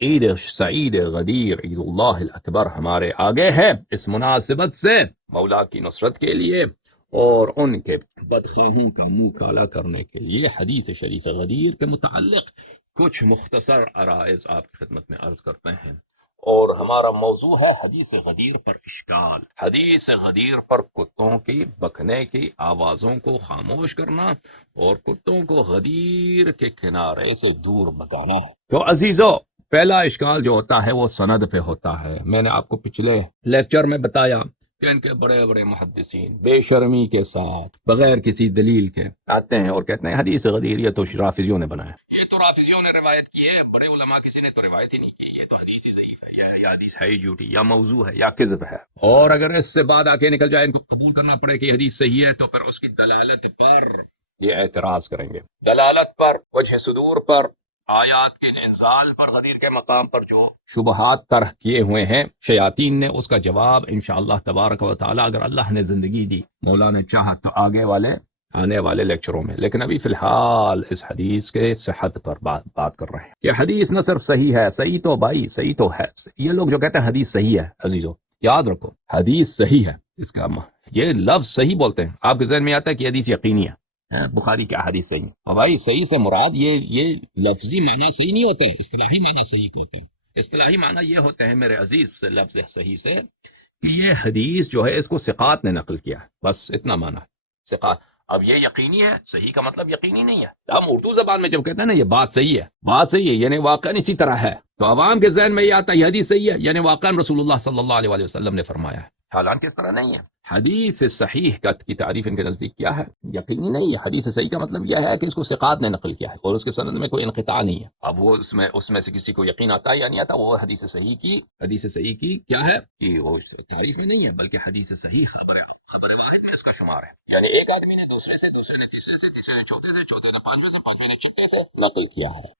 عید سعید غدیر عید اللہ الاکبر ہمارے آگے ہے، اس مناسبت سے مولا کی نصرت کے لیے اور ان کے بدخواہوں کا منہ کالا کرنے کے لیے حدیث شریف غدیر کے متعلق کچھ مختصر عرائض آپ کی خدمت میں عرض کرتے ہیں، اور ہمارا موضوع ہے حدیث غدیر پر اشکال۔ حدیث غدیر پر کتوں کی بکنے کی آوازوں کو خاموش کرنا اور کتوں کو غدیر کے کنارے سے دور بھگانا ہے۔ تو عزیزو، پہلا اشکال جو ہوتا ہے وہ سند پہ ہوتا ہے۔ میں نے آپ کو پچھلے لیکچر میں بتایا کہ ان کے بڑے بڑے محدثین بے شرمی کے ساتھ بغیر کسی دلیل کے آتے ہیں اور کہتے ہیں حدیث غدیر یہ تو رافضیوں نے بنایا، یہ تو رافضیوں نے روایت کی ہے، بڑے علماء کسی نے تو روایت ہی نہیں کی، یہ تو حدیث ہی ضعیف ہے، یا حدیث ہے ہی جھوٹی، یا موضوع ہے، یا کذب ہے۔ اور اگر اس سے بعد آ کے نکل جائے ان کو قبول کرنا پڑے کہ حدیث صحیح ہے، تو پھر اس کی دلالت پر یہ اعتراض کریں گے، دلالت پر، وجہ صدور پر، آیات کے انزال پر، غدیر کے مقام پر جو شبہات طرح کیے ہوئے ہیں شیاطین نے، اس کا جواب انشاءاللہ تبارک و تعالی اگر اللہ نے زندگی دی، مولا نے چاہا تو آنے والے لیکچروں میں، لیکن ابھی فی الحال اس حدیث کے صحت پر بات کر رہے ہیں کہ حدیث نہ صرف صحیح ہے، صحیح تو بھائی صحیح تو ہے، یہ لوگ جو کہتے ہیں حدیث صحیح ہے، عزیزو یاد رکھو حدیث صحیح ہے، اس کا یہ لفظ صحیح بولتے ہیں، آپ کے ذہن میں آتا ہے کہ حدیث یقینی ہے، بخاری کی احادیث صحیح ہے، اور بھائی صحیح سے مراد یہ لفظی معنی صحیح نہیں ہوتے، اصطلاحی معنی صحیح ہوتے ہیں۔ اصطلاحی معنی یہ ہوتے ہیں میرے عزیز سے لفظ صحیح سے کہ یہ حدیث جو ہے اس کو ثقات نے نقل کیا ہے، بس اتنا معنی ہے ثقات۔ اب یہ یقینی ہے، صحیح کا مطلب یقینی نہیں ہے۔ ہم اردو زبان میں جب کہتے ہیں نا یہ بات صحیح ہے، بات صحیح ہے یعنی واقعاً اسی طرح ہے، تو عوام کے ذہن میں یہ آتا ہے یہ حدیث صحیح ہے یعنی واقعاً رسول اللہ صلی اللہ علیہ وسلم نے فرمایا ہے، حالانکہ اس طرح نہیں ہے۔ حدیث صحیح کی تعریف ان کے نزدیک کیا ہے؟ یقینی نہیں ہے۔ حدیث صحیح کا مطلب یہ ہے کہ اس کو ثقات نے نقل کیا ہے اور اس کے سند میں کوئی انقطاع نہیں ہے۔ اب وہ اس میں سے کسی کو یقین آتا ہے یا نہیں آتا، وہ حدیث صحیح کی کیا ہے کہ وہ تعریف میں نہیں ہے، بلکہ حدیث صحیح خبر واحد میں اس کا شمار ہے، یعنی ایک آدمی نے دوسرے نے تیسرے سے تیسرے نے چوتھے نے پانچویں سے پانچویں نے چھٹے سے نقل کیا ہے،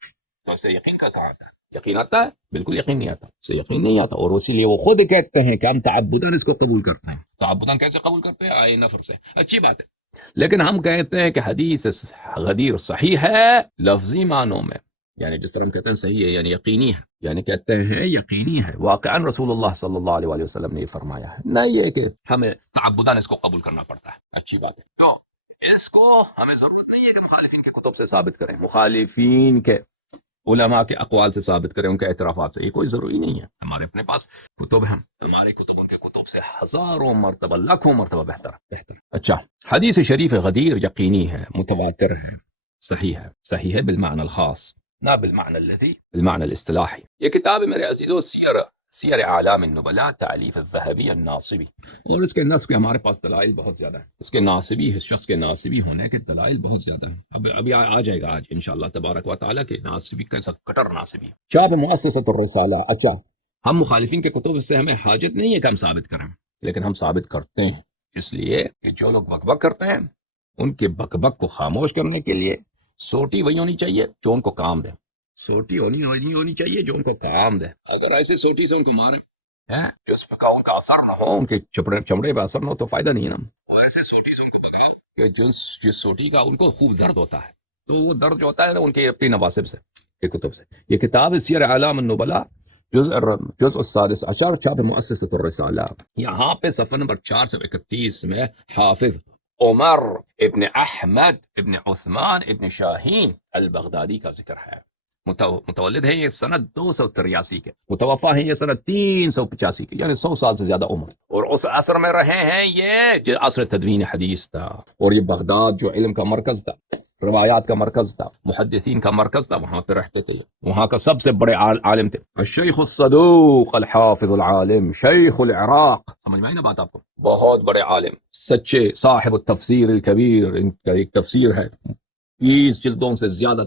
تو اسے یقین کا کہا آتا ہے۔ یقین آتا ہے؟ بالکل یقین نہیں آتا، اسے یقین نہیں آتا، اور اسی لیے وہ خود کہتے ہیں کہ ہم تعبداً اس کو قبول کرتے ہیں۔ تعبداً کیسے قبول کرتے ہیں؟ آئے نفر سے، اچھی بات ہے، لیکن ہم کہتے ہیں کہ حدیث غدیر صحیح ہے لفظی معنوں میں، یعنی جس طرح ہم کہتے ہیں صحیح ہے یعنی یقینی ہے، یعنی کہتے ہیں یقینی ہے، واقعاً رسول اللہ صلی اللہ علیہ وسلم نے یہ فرمایا ہے، نہ یہ کہ ہمیں تعبداً اس کو قبول کرنا پڑتا ہے۔ اچھی بات ہے، تو اس کو ہمیں ضرورت نہیں ہے کہ مخالفین کے کتب سے ثابت کریں، مخالفین کے علماء کے اقوال سے ثابت کریں، ان کے اعترافات سے، یہ کوئی ضروری نہیں ہے۔ ہمارے اپنے پاس کتب ہیں، ہماری کتب ان کے کتب سے ہزاروں مرتبہ لاکھوں مرتبہ بہتر۔ اچھا، حدیث شریف غدیر یقینی ہے، متواتر ہے، صحیح ہے بالمعنی الخاص نہ بالمعنی الذی، بالمعنی الاصطلاحی۔ یہ کتاب ہے میرے عزیزو سیر اعلام النبلاء تالیف الذہبی الناصبی، اور اس کے نصب کے ہمارے پاس دلائل بہت زیادہ ہیں، اس کے ناصبی، اس شخص کے ناصبی ہونے کے دلائل بہت زیادہ ہیں۔ ابھی آ جائے گا آج انشاءاللہ تبارک و تعالیٰ کے ناصبی کیسا کٹر ناصبی۔ چاپ مؤسسۃ الرسالہ۔ اچھا، ہم مخالفین کے کتب سے ہمیں حاجت نہیں ہے کہ ہم ثابت کریں، لیکن ہم ثابت کرتے ہیں، اس لیے کہ جو لوگ بک بک کرتے ہیں ان کے بک بک کو خاموش کرنے کے لیے سوٹی وہی ہونی چاہیے جو ان کو کام دے، سوٹی ہونی چاہیے جو ان کو کام دے۔ اگر ایسے سوٹی سے ان کو ماریں جس پہ ان کا اثر نہ ہو، ان کے چمڑے پہ اثر نہ ہو، تو فائدہ نہیں ہے نا۔ اور ایسے سوٹی سے ان کو بگا کہ جس سوٹی کا ان کو خوب درد ہوتا ہے، تو وہ درد جو ہوتا ہے ان کے اپنی نواسب سے، کے کتب سے۔ یہ کتاب سیر اعلام النبلاء جزء السادس عشر، چھاپ مؤسسۃ الرسالہ۔ یہاں پہ صفحہ نمبر 431 میں حافظ عمر ابن احمد ابن عثمان ابن شاہین البغدادی کا ذکر ہے۔ متولد ہے یہ سنت 283 کے، متوفا ہے یہ سنت 385 کے، یعنی 100 سال سے زیادہ عمر، اور اس عصر میں رہے ہیں یہ جو عصر تدوین حدیث تھا، اور یہ بغداد جو علم کا مرکز تھا، روایات کا مرکز تھا، محدثین کا مرکز تھا، وہاں پہ رہتے تھے، وہاں کا سب سے بڑے عالم تھے، الشیخ الصدوق الحافظ العالم شیخ العراق۔ سمجھ میں آئی نا بات آپ کو؟ بہت بڑے عالم، سچے صاحب التفسیر الکبیر، ان کا ایک تفسیر ہے 20 جلدوں سے زیادہ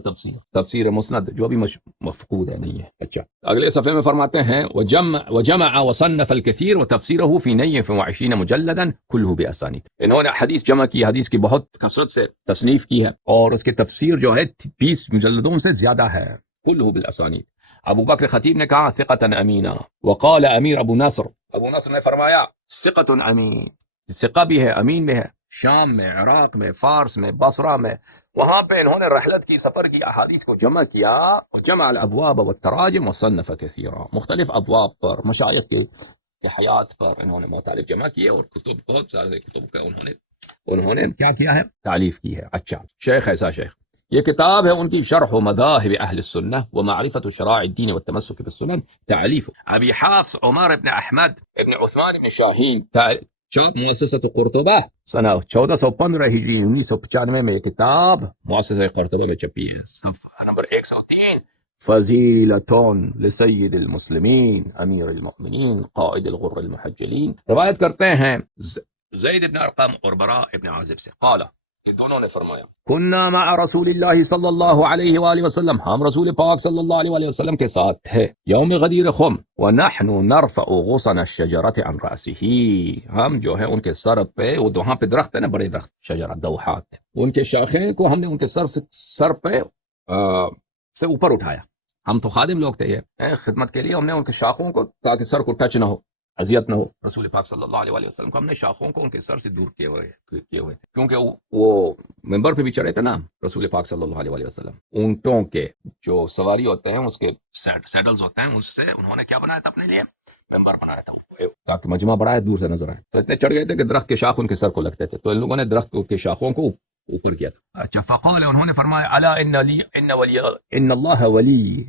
تفسیر مسند، جو بھی مفقود ہے، نہیں ہے۔ اچھا، اگلے صفحے میں فرماتے ہیں وجمع وصنف الكثير وتفسيره في 29 مجلدا كله باسانید، انہوں نے حدیث جمع کی، حدیث کی بہت کثرت سے تصنیف کی ہے، اور اس کی تفسیر جو ہے 20 مجلدوں سے زیادہ ہے، كله بالاسانید۔ ابو بکر خطیب نے کہا ثقة امینا، وقال امیر ابو نصر نے فرمایا ثقة امین، ثقہ بھی ہے، امین بھی ہے، شام میں، عراق میں، فارس میں، بصرہ میں، وہاں پہ انہوں نے رحلت کی، سفر کی احادیث کو جمع کیا، جمع الابواب والتراجم وصنف کثیرا، مختلف ابواب پر، مشائخ کے حیات پر انہوں نے مطالب جمع کیے، اور کتب، بہت سارے کتب کا انہوں نے کیا کیا ہے، تعلیف کی ہے۔ اچھا، شیخ ایسا شیخ، یہ کتاب ہے ان کی شرح مذاہب اہل السنہ ومعرفت شرائع الدین والتمسک بالسنن، تعلیف ابی حافظ عمر ابن احمد ابن عثمان ابن شاہین، چاپ مؤسسۃ قرطبہ سنہ 1415 ہجری 1995 میں یہ کتاب مؤسسہ قرطبہ میں چھپی ہے، صفحہ نمبر 103، فضیلتون لسید المسلمین امیر المؤمنین قائد الغر المحجلین۔ روایت کرتے ہیں زید ابن ارقم اور براء ابن عازب سے، قال، یہ دونوں نے فرمایا، کننا مع رسول اللہ صلی اللہ علیہ وآلہ وسلم، ہم رسول پاک صلی اللہ علیہ وآلہ وسلم کے ساتھ تھے، یوم غدیر خم، ونحن نرفع غصن الشجرۃ عن رأسہ، ہم جو ہے ان کے سر پہ، وہ وہاں پہ درخت ہے نا، بڑے درخت، شجرہ دوحات، ان کے شاخیں کو ہم نے ان کے سر پہ سے اوپر اٹھایا، ہم تو خادم لوگ تھے، یہ خدمت کے لیے ہم نے ان کے شاخوں کو، تاکہ سر کو ٹچ نہ ہو، اذیت نہ ہو، رسول پاک صلی اللہ علیہ وسلم کو ہم نے شاخوں کو ان کے سر سے دور کیے ہوئے تھے، کیونکہ وہ ممبر پہ بھی چڑھے تھے نا رسول پاک صلی اللہ علیہ وسلم، اونٹوں کے جو سواری ہوتے ہیں اس کے سیڈلز ہوتے ہیں، اس سے انہوں نے کیا بنایا تھا اپنے لیے، ممبر بنایا تھا، تاکہ مجمع بڑا ہے دور سے نظر آئے، تو اتنے چڑھ گئے تھے کہ درخت کے شاخ ان کے سر کو لگتے تھے، تو ان لوگوں نے درخت کے شاخوں کو اوپر کیا تھا۔ اچھا، فقال، انہوں نے فرمایا، الا ان اللہ ولی،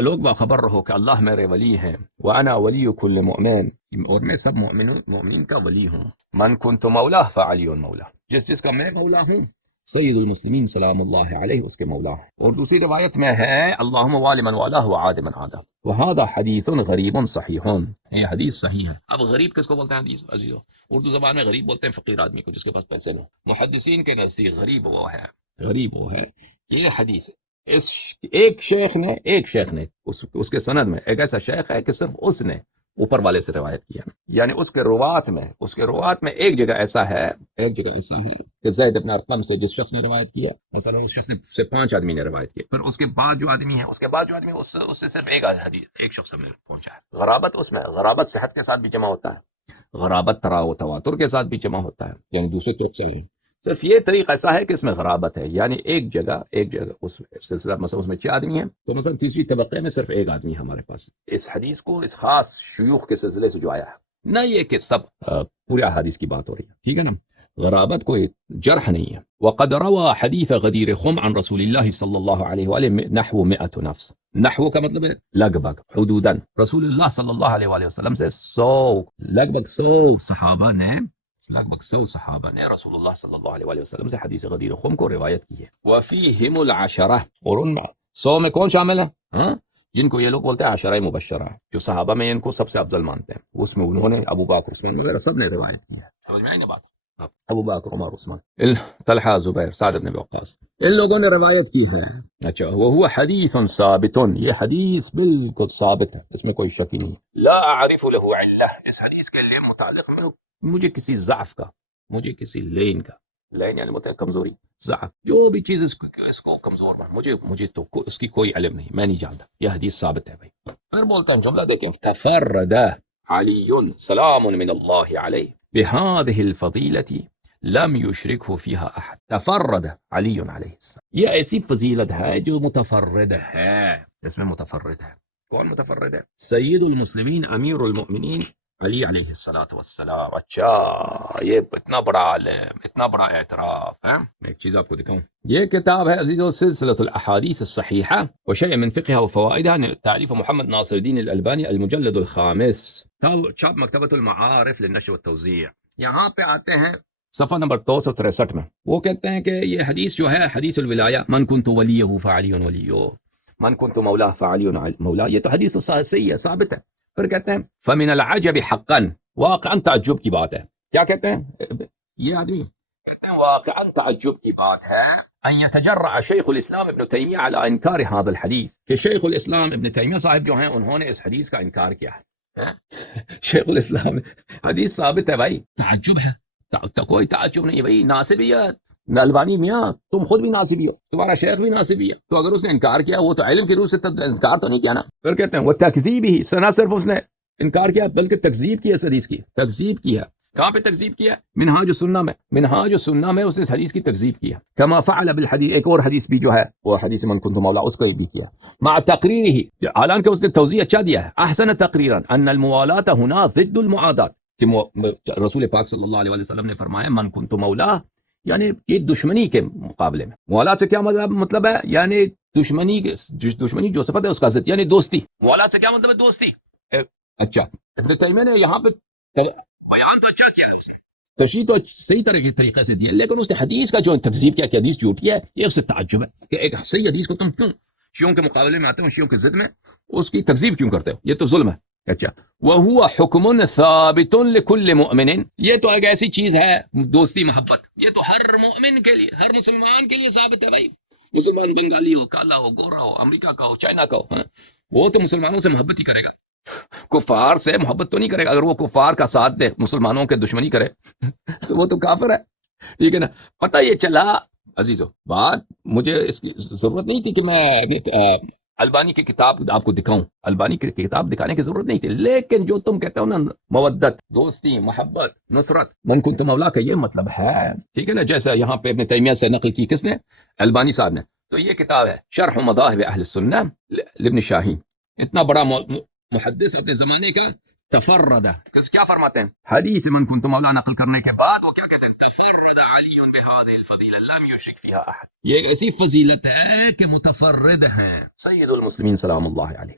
لوگ باخبر رہو کہ اللہ میرے ولی ہیں، وانا ولی کل مؤمن، اور میں سب مومنین کا ولی ہوں، من کنت مولا فعلی مولا، جس کا میں مولا ہوں سید المسلمین سلام اللہ علیہ اس کے مولا ہیں۔ اور دوسری روایت میں ہے، اللہم والی من والاہ وعاد من عادہ، وہذا حدیث غریب صحیح، یہ حدیث صحیح ہے۔ اب غریب کس کو بولتے ہیں حدیث عزیزو؟ اردو زبان میں غریب بولتے ہیں فقیر آدمی کو، جس کے پاس پیسے نہ ہو۔ محدثین کے نزدیک غریب وہ ہے یہ حدیث، ایک شیخ نے اس کے سند میں ایک ایسا شیخ ہے کہ صرف اس نے اوپر والے سے روایت کیا، یعنی اس کے روات میں ایک جگہ ایسا ہے کہ زید ابن ارقم سے جس شخص نے روایت کیا، مثلا اس شخص سے 5 آدمی نے روایت کی، پھر اس کے بعد جو آدمی ہے اس سے صرف ایک حدیث ایک شخص میں پہنچا ہے۔ غرابت صحت کے ساتھ بھی جمع ہوتا ہے، غرابت ترا و تواتر کے ساتھ بھی جمع ہوتا ہے، یعنی دوسرے طرق سے ہے، صرف یہ طریقہ ایسا ہے کہ اس میں غرابت ہے، یعنی ایک جگہ اس سلسلہ، مثلا اس میں 6 آدمی ہیں، تو مثلا تیسری طبقے میں صرف ایک آدمی ہمارے پاس اس حدیث کو اس خاص شیوخ کے سلسلے سے جو آیا ہے، نہ یہ کہ سب پورے احادیث کی بات ہو رہی ہے، ٹھیک ہے نا، غرابت کوئی جرح نہیں ہے۔ وقد روى حدیث غدیر خم عن رسول اللہ صلی اللہ علیہ وآلہ نحو 100 نفس، نحو کا مطلب ہے لگ بھگ، حدوداً، رسول اللہ صلی اللہ علیہ وآلہ وسلم سے لگ بھگ 100 صحابہ نے رسول اللہ صلی اللہ علیہ وسلم سے حدیث غدیر خم کو روایت کی ہے۔ وفیہم العشرہ، اور ان 100 میں کون شامل ہے؟ جن کو یہ لوگ بولتے ہیں عشرہ مبشرہ، جو صحابہ میں ان کو سب سے افضل مانتے ہیں، اس میں انہوں نے ابو بکر عثمان وغیرہ سب نے روایت کی ہے، سمجھ میں آئی نا بات؟ ابو بکر، عمر، عثمان، طلحہ، زبیر، سعد بن وقاص، ان لوگوں نے روایت کی ہے۔ اچھا، وہو حدیث ثابت، یہ حدیث بالکل ثابت ہے، اس میں کوئی شک ہی نہیں۔ لا اعرف له علہ، اس حدیث کے لیے متعلق میں مجھے کسی ضعف کا، مجھے کسی لین یعنی مطلب کمزوری، ضعف، جو بھی چیز اس کو کمزور بنا، مجھے تو اس کی کوئی علم نہیں، میں نہیں جانتا، یہ حدیث ثابت ہے بھائی۔ پھر بولتا ہیں جملہ دیکھیں، تفرد علی سلام من اللہ علیہ بهذه الفضیلۃ لم یشرکہ فیہا احد، تفرد علی علیہ السلام، یہ ایسی فضیلت ہے جو متفرد ہے، اس میں متفرد ہے، کون متفرد ہے؟ سید المسلمین امیر المؤمنین علی علیہ السلام۔ اچھا، یہ اتنا بڑا عالم، اتنا بڑا اعتراف ہے۔ میں ایک چیز آپ کو دکھاؤں، یہ کتاب ہے عزیزو سلسلۃ الاحادیث الصحیحہ وشیء من فقہها وفوائدها، تعلیف محمد ناصر الدین الالبانی، المجلد الخامس، چاپ مکتبۃ المعارف للنشر والتوزیع۔ یہاں پہ آتے ہیں صفحہ نمبر 263 میں، وہ کہتے ہیں کہ یہ حدیث جو ہے حدیث الولایہ، من کنت ولیہ فعلی ولیہ، من کنت مولا فعلی مولا، یہ تو حدیث صحیح ہے، ثابت ہے۔ پھر کہتے ہیں فمن العجب حقا، واقعا تعجب کی بات ہے، کیا کہتے ہیں یہ آدمی؟ کہتے ہیں واقعا تعجب کی بات ہے، ان يتجرأ شیخ الاسلام ابن تیمیہ علی انکار هذا الحدیث، کہ شیخ الاسلام ابن تیمیہ صاحب جو ہیں انہوں نے اس حدیث کا انکار کیا ہے۔ شیخ الاسلام، حدیث ثابت ہے بھائی، تعجب ہے، کوئی تعجب نہیں بھائی، ناصبیت، البانی میاں تم خود بھی ناصبی ہو، تمہارا شیخ بھی ناصبی ہے، تو اگر اس نے انکار کیا وہ تو علم کی روح سے انکار تو نہیں کیا نا۔ پھر کہتے ہیں وہ تکذیب ہی، نہ صرف اس نے انکار کیا بلکہ تکذیب کی، اس حدیث کی تکذیب کی ہے، کہاں پہ تکذیب کیا؟ منہاج السنہ میں، منہاج السنہ میں اس نے اس حدیث کی تکذیب کیا. کما فعل بالحدیث، ایک اور حدیث بھی جو ہے وہ حدیث من کنت مولا، اس کو بھی کیا مع تقریرہ، حالان کہ اس نے توضیح اچھا دیا ہے. احسن تقریرا ان الموالات هنا ضد المعادات، کہ رسول پاک صلی اللہ علیہ وسلم نے فرمایا من کنت مولا، یعنی یہ دشمنی کے مقابلے میں. موالات سے کیا مطلب ہے؟ یعنی دشمنی جو صفت ہے اس کا ضد، یعنی دوستی. موالات سے کیا مطلب ہے؟ دوستی. اچھا، ابن تیمیہ نے یہاں پہ بیان تو اچھا کیا ہے، اس نے تشریح تو صحیح طریقے سے دیا، لیکن اس نے حدیث کا جو تکذیب کیا کہ حدیث جھوٹی ہے، یہ اس سے تعجب ہے کہ ایک صحیح حدیث کو تم کیوں شیعوں کے مقابلے میں آتے ہو، شیعوں کے ضد میں اس کی تکذیب کیوں کرتے ہو؟ یہ تو ظلم ہے. اچھا، وَهُوَ حُكْمٌ ثَابِتٌ لِكُلِّ مُؤْمِنٍ، یہ تو ایک ایسی چیز ہے دوستی محبت، یہ تو ہر مومن کے لیے، ہر مسلمان کے لیے ثابت ہے بھائی. مسلمان بنگالی ہو، کالا ہو، گورا ہو، امریکہ کا ہو، چائنا کا ہو، وہ تو مسلمانوں سے محبت ہی کرے گا، کفار سے محبت تو نہیں کرے گا. اگر وہ کفار کا ساتھ دے، مسلمانوں کے دشمنی کرے تو وہ تو کافر ہے. ٹھیک ہے نا؟ پتہ یہ چلا عزیزو، بات مجھے اس کی ضرورت نہیں تھی کہ میں البانی کی کتاب آپ کو دکھاؤں، البانی کی کتاب دکھانے کی ضرورت نہیں تھی، لیکن جو تم کہتے ہو نا مودت، دوستی، محبت، نصرت، من کنت مولا کا یہ مطلب ہے. ٹھیک ہے نا؟ جیسا یہاں پہ ابن تیمیہ سے نقل کی کس نے؟ البانی صاحب نے. تو یہ کتاب ہے شرح مذاہب اہل السنہ لابن شاہین. اتنا بڑا محدث اپنے زمانے کا تفرد، کیا فرماتے ہیں؟ حدیث من کنت مولا نقل کرنے کے بعد وہ کیا کہتے ہیں؟ تفرد علی بهذه الفضیلہ لم یشرک فیها احد. یہ ایک ایسی فضیلت ہے کہ متفرد ہیں سید المسلمین سلام اللہ علیہ،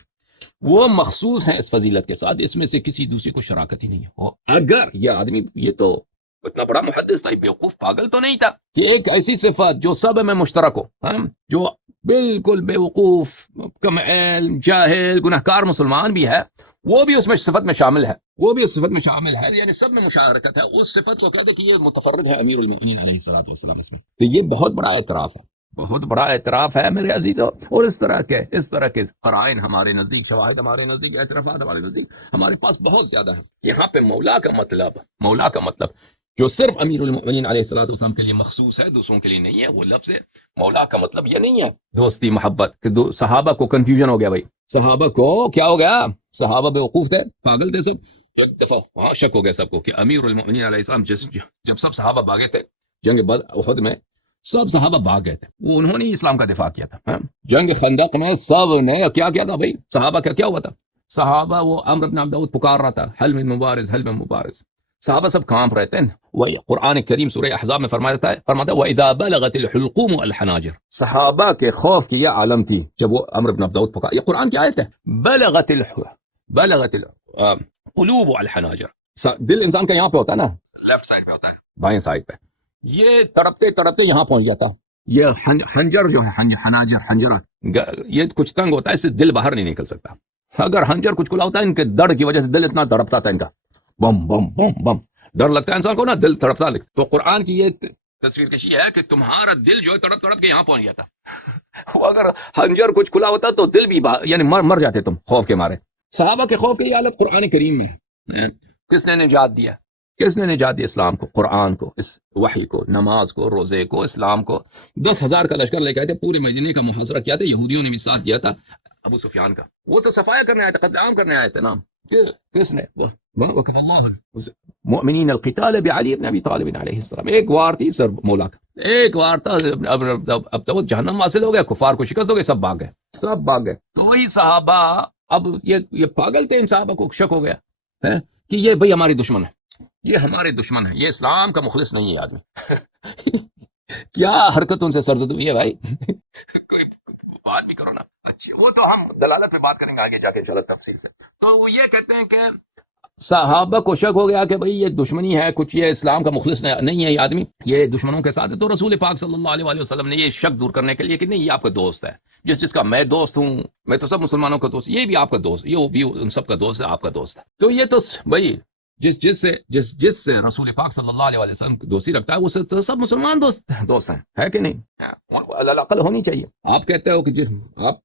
وہ مخصوص ہیں اس فضیلت کے ساتھ، اس میں سے کسی دوسری کو شراکت ہی نہیں ہے. اگر یہ آدمی، یہ تو اتنا بڑا محدث تھا، بیوقوف پاگل تو نہیں تھا کہ ایک ایسی صفت جو سب میں مشترک ہو، جو بالکل بے وقوف، کم علم، جاہل، گناہکار مسلمان بھی ہے، وہ بھی اس میں صفت میں شامل ہے، وہ بھی اس صفت میں شامل ہے، یعنی سب میں مشارکت ہے. اس صفت کو کہتے ہیں کہ یہ متفرد ہے امیر المؤمنین علیہ الصلوۃ والسلام اس میں. تو یہ بہت بڑا اعتراف ہے، بہت بڑا اعتراف ہے میرے عزیزو. اور اس طرح کے قرائن ہمارے نزدیک، شواہد ہمارے نزدیک، اعترافات ہمارے نزدیک ہمارے پاس بہت زیادہ ہے. یہاں پہ مولا کا مطلب جو صرف امیر المؤمنین علیہ الصلوۃ والسلام کے لیے مخصوص ہے، دوسروں کے لیے نہیں ہے. وہ لفظ مولا کا مطلب یہ نہیں ہے دوستی محبت، کہ صحابہ کو کنفیوژن ہو گیا بھائی، صحابہ کو کیا ہو گیا؟ صحابہ بے وقوف تھے، پاگل تھے سب، ایک دفعہ وہاں شک ہو گیا سب کو کہ امیر المؤمنین علیہ السلام جب سب صحابہ بھاگے تھے جنگ احد میں، سب صحابہ بھاگ گئے تھے، وہ انہوں نے اسلام کا دفاع کیا تھا. جنگ خندق میں سب نے کیا کیا تھا بھائی؟ صحابہ کا کیا ہوا تھا؟ صحابہ، وہ عمرو بن عبد داؤد پکار رہا تھا، حل من مبارز، حل من مبارز. صحابہ سب کانپ رہے تھے. وہ قرآن کریم سورہ احزاب میں فرماتا ہے وَإِذَا بَلَغَتِ الْحُلْقُومُ الْحَنَاجِرَ، صحابہ کے خوف کی یہ عالم تھی جب وہ عمرو بن عبد داؤد پکار. یہ قرآن کی آیت ہے. بلغت القلوب الحناجر، دل انسان کا یہاں پہ ہوتا ہے نا، لیفٹ سائڈ پہ ہوتا ہے، بائیں سائڈ پہ. یہ تڑپتے تڑپتے یہاں پہنچ جاتا. یہ حنجر جو ہے، حناجر، حنجرہ، یہ کچھ تنگ ہوتا ہے، اس سے دل باہر نہیں نکل سکتا. اگر حنجر کچھ کھلا ہوتا ہے، ان کے دڑ کی وجہ سے دل اتنا تڑپتا تھا ان کا، بم بم بم بم، ڈر لگتا ہے انسان کو نا، دل تڑپتا. تو قرآن کی یہ تصویر کشی ہے کہ تمہارا دل جو ہے تڑپ تڑپ کے یہاں پہنچ گیا تھا. اگر حنجر کچھ کھلا ہوتا تو دل بھی یعنی مر جاتے تم خوف کے مارے. صحابہ کے خوف کی حالت قرآن کریم میں ہے. کس نے نجات دیا؟ کس نے نجات دیا؟ اسلام کو، قرآن کو، اس وحی کو، نماز کو، روزے کو، اسلام کو. 10,000 کا لشکر لے کے آئے تھے، پورے مدینے کا محاصرہ کیا تھا. یہودیوں نے بھی ساتھ دیا تھا ابو سفیان کا. وہ تو صفایا کرنے آئے تھے، قتل عام کرنے آئے تھے نا. کس نے؟ مؤمنین القتال بعلی بن ابی طالب علیہ السلام. ایک وار تھی سر مولا کا، ایک وار تھا. اب تو جہنم حاصل ہو گیا، کفار کو شکست ہو گئی، سب بھاگ گئے. تو وہی صحابہ، اب یہ پاگل تھے، ان صحابہ کو شک ہو گیا کہ یہ بھئی ہماری دشمن ہے، یہ ہمارے دشمن ہے، یہ اسلام کا مخلص نہیں ہے آدمی. کیا حرکت ان سے سرزد ہوئی ہے بھائی. کوئی بات بھی کرو نا اچھی. وہ تو ہم دلالت پہ بات کریں گے آگے جا کے انشاءاللہ تفصیل سے. تو وہ یہ کہتے ہیں کہ صحابہ کو شک ہو گیا کہ بھئی یہ دشمنی ہے کچھ، یہ اسلام کا مخلص نہیں ہے یہ آدمی، یہ دشمنوں کے ساتھ ہے. تو رسول پاک صلی اللہ علیہ وسلم نے یہ شک دور کرنے کے لیے کہ نہیں، یہ آپ کا دوست ہے، جس کا میں دوست ہوں، میں تو سب مسلمانوں کا دوست، یہ بھی آپ کا دوست، یہ بھی ان سب کا دوست ہے، آپ کا دوست ہے. تو یہ تو بھئی جس سے رسول پاک صلی اللہ علیہ وسلم دوستی رکھتا ہے، وہ تو سب مسلمان دوست ہیں، ہے کہ نہیں؟ عقل ہونی چاہیے. آپ کہتے ہو کہ آپ،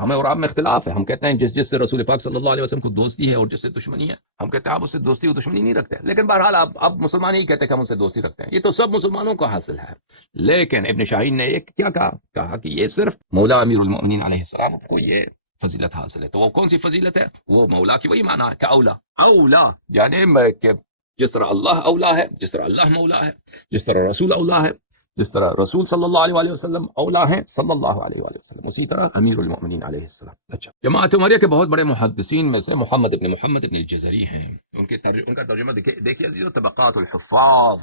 ہمیں اور آپ میں اختلاف ہے. ہم کہتے ہیں جس سے رسول پاک صلی اللہ علیہ وسلم کو دوستی ہے اور جس سے دشمنی ہے، ہم کہتے ہیں آپ اس سے دوستی و دشمنی نہیں رکھتے. لیکن بہرحال آپ مسلمان ہی کہتے ہیں کہ ہم اس سے دوستی رکھتے ہیں. یہ تو سب مسلمانوں کا حاصل ہے. لیکن ابن شاہین نے ایک کیا کہا کہ یہ صرف مولا امیر المؤمنین علیہ السلام کو یہ فضیلت حاصل ہے. تو وہ کون سی فضیلت ہے؟ وہ مولا کی وہی معنی ہے کہ اولا، یعنی کہ جس طرح اللہ اولا ہے، جس طرح اللہ مولا ہے، جس طرح رسول اولا ہے، جس طرح رسول صلی اللہ علیہ وآلہ وسلم اولا ہیں صلی اللہ علیہ وآلہ وسلم، اسی طرح امیر المؤمنین علیہ السلام۔ اچھا، جماعت عمریہ کے بہت بڑے محدثین میں سے محمد ابن الجزری ہیں۔ ان کا ترجمہ دیکھیے عزیزو، طبقات الحفاظ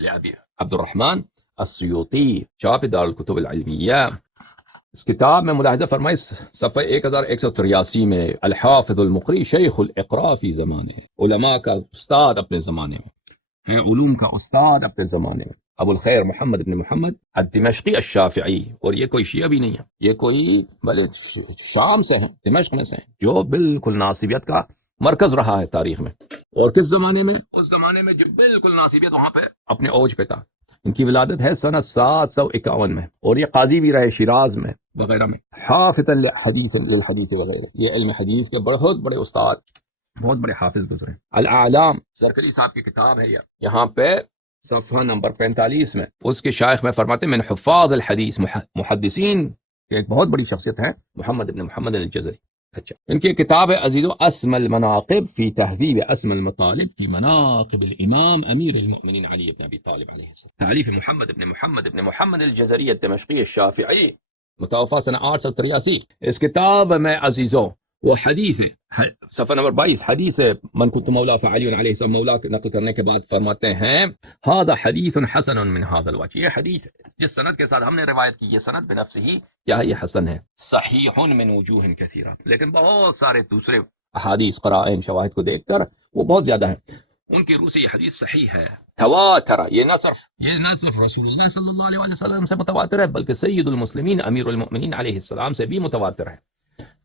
لابی عبد الرحمن السیوطی، چاپ دار الکتب العلمیہ۔ اس کتاب میں ملاحظہ فرمائے صفحہ 1183 میں، الحافظ المقری شیخ الاقراء فی زمانے، علماء کا استاد اپنے زمانے میں ہیں، علوم کا استاد اپنے زمانے میں، ابو الخیر محمد بن محمد الدمشقی الشافعی۔ اور یہ کوئی شیعہ بھی نہیں ہے، یہ کوئی بلے شام سے ہیں، دمشق میں سے ہیں، جو بالکل ناصبیت کا مرکز رہا ہے تاریخ میں۔ اور کس زمانے میں؟ اس زمانے میں جو بالکل ناصبیت وہاں پہ اپنے اوج پہ تھا۔ ان کی ولادت ہے سنہ 751 میں، اور یہ قاضی بھی رہے شیراز میں وغیرہ میں، حافظ للحدیث وغیرہ، یہ علم حدیث کے بہت بڑے استاد، بہت بڑے حافظ گزرے۔ الاعلام زرکلی صاحب کی کتاب ہے یہ، یہاں پہ صفحہ نمبر 45 میں اس کے شائخ میں فرماتے ہیں من حفاظ الحدیث، محدثین کی ایک بہت بڑی شخصیت ہے محمد ابن محمد الجزری۔ اچھا، ان کی کتاب ہے عزیزو اسم المناقب فی تہذیب اسم المطالب فی مناقب الامام امیر المؤمنین علی بن ابی طالب علیہ السلام، تعلیف محمد ابن محمد الجزری الدمشقی الشافعی، متوفى سنة 883۔ اس کتاب میں عزیزوں وہ حدیث ہے، صفحہ نمبر 22، حدیث من كنت مولا فعلی علیہ السلام، مولا نقل کرنے کے بعد فرماتے ہیں هذا حدیث حسن من هذا الوجه، یہ حدیث جس سند کے ساتھ ہم نے روایت کی، یہ سند بنفسه ہی کیا ہے، یہ حسن ہے، صحیح من وجوہ کثیرہ، لیکن بہت سارے دوسرے احادیث قرائن شواہد کو دیکھ کر وہ بہت زیادہ ہے، ان کی روح سے یہ حدیث صحیح ہے۔ تواتر، یہ نہ صرف رسول اللہ صلی اللہ علیہ وسلم سے متواتر ہے، بلکہ سید المسلمین امیر المؤمنین علیہ السلام سے بھی متواتر ہے۔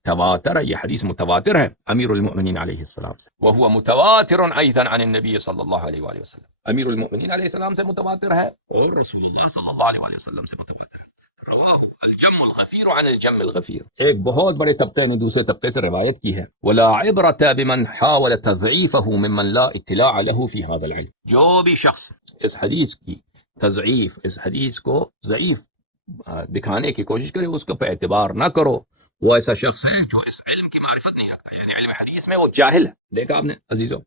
تواتر، یہ حدیث متواتر ہے امیر المؤمنین علیہ السلام سے، وهو متواتر ایضا عن النبی صلی اللہ علیہ وآلہ وسلم، امیر المؤمنین علیہ السلام سے متواتر ہے اور رسول اللہ صلی اللہ علیہ وآلہ وسلم سے متواتر ہے۔ رواہ الجم الغفیر عن الجم الغفیر، ایک بہت بڑے طبقے نے دوسرے طبقے سے روایت کی ہے۔ ولا عبرۃ بمن حاول تضعیفه ممن لا اطلاع له في هذا العلم، جو بھی شخص اس حدیث کی تضعیف، اس حدیث کو ضعیف دکھانے کی کوشش کرے، اس کو پہ اعتبار نہ کرو، وہ ایسا شخص ہے جو اس علم کی معرفت نہیں رکھتا، یعنی علم حدیث میں وہ جاہل ہے۔ دیکھا آپ نے عزیزو۔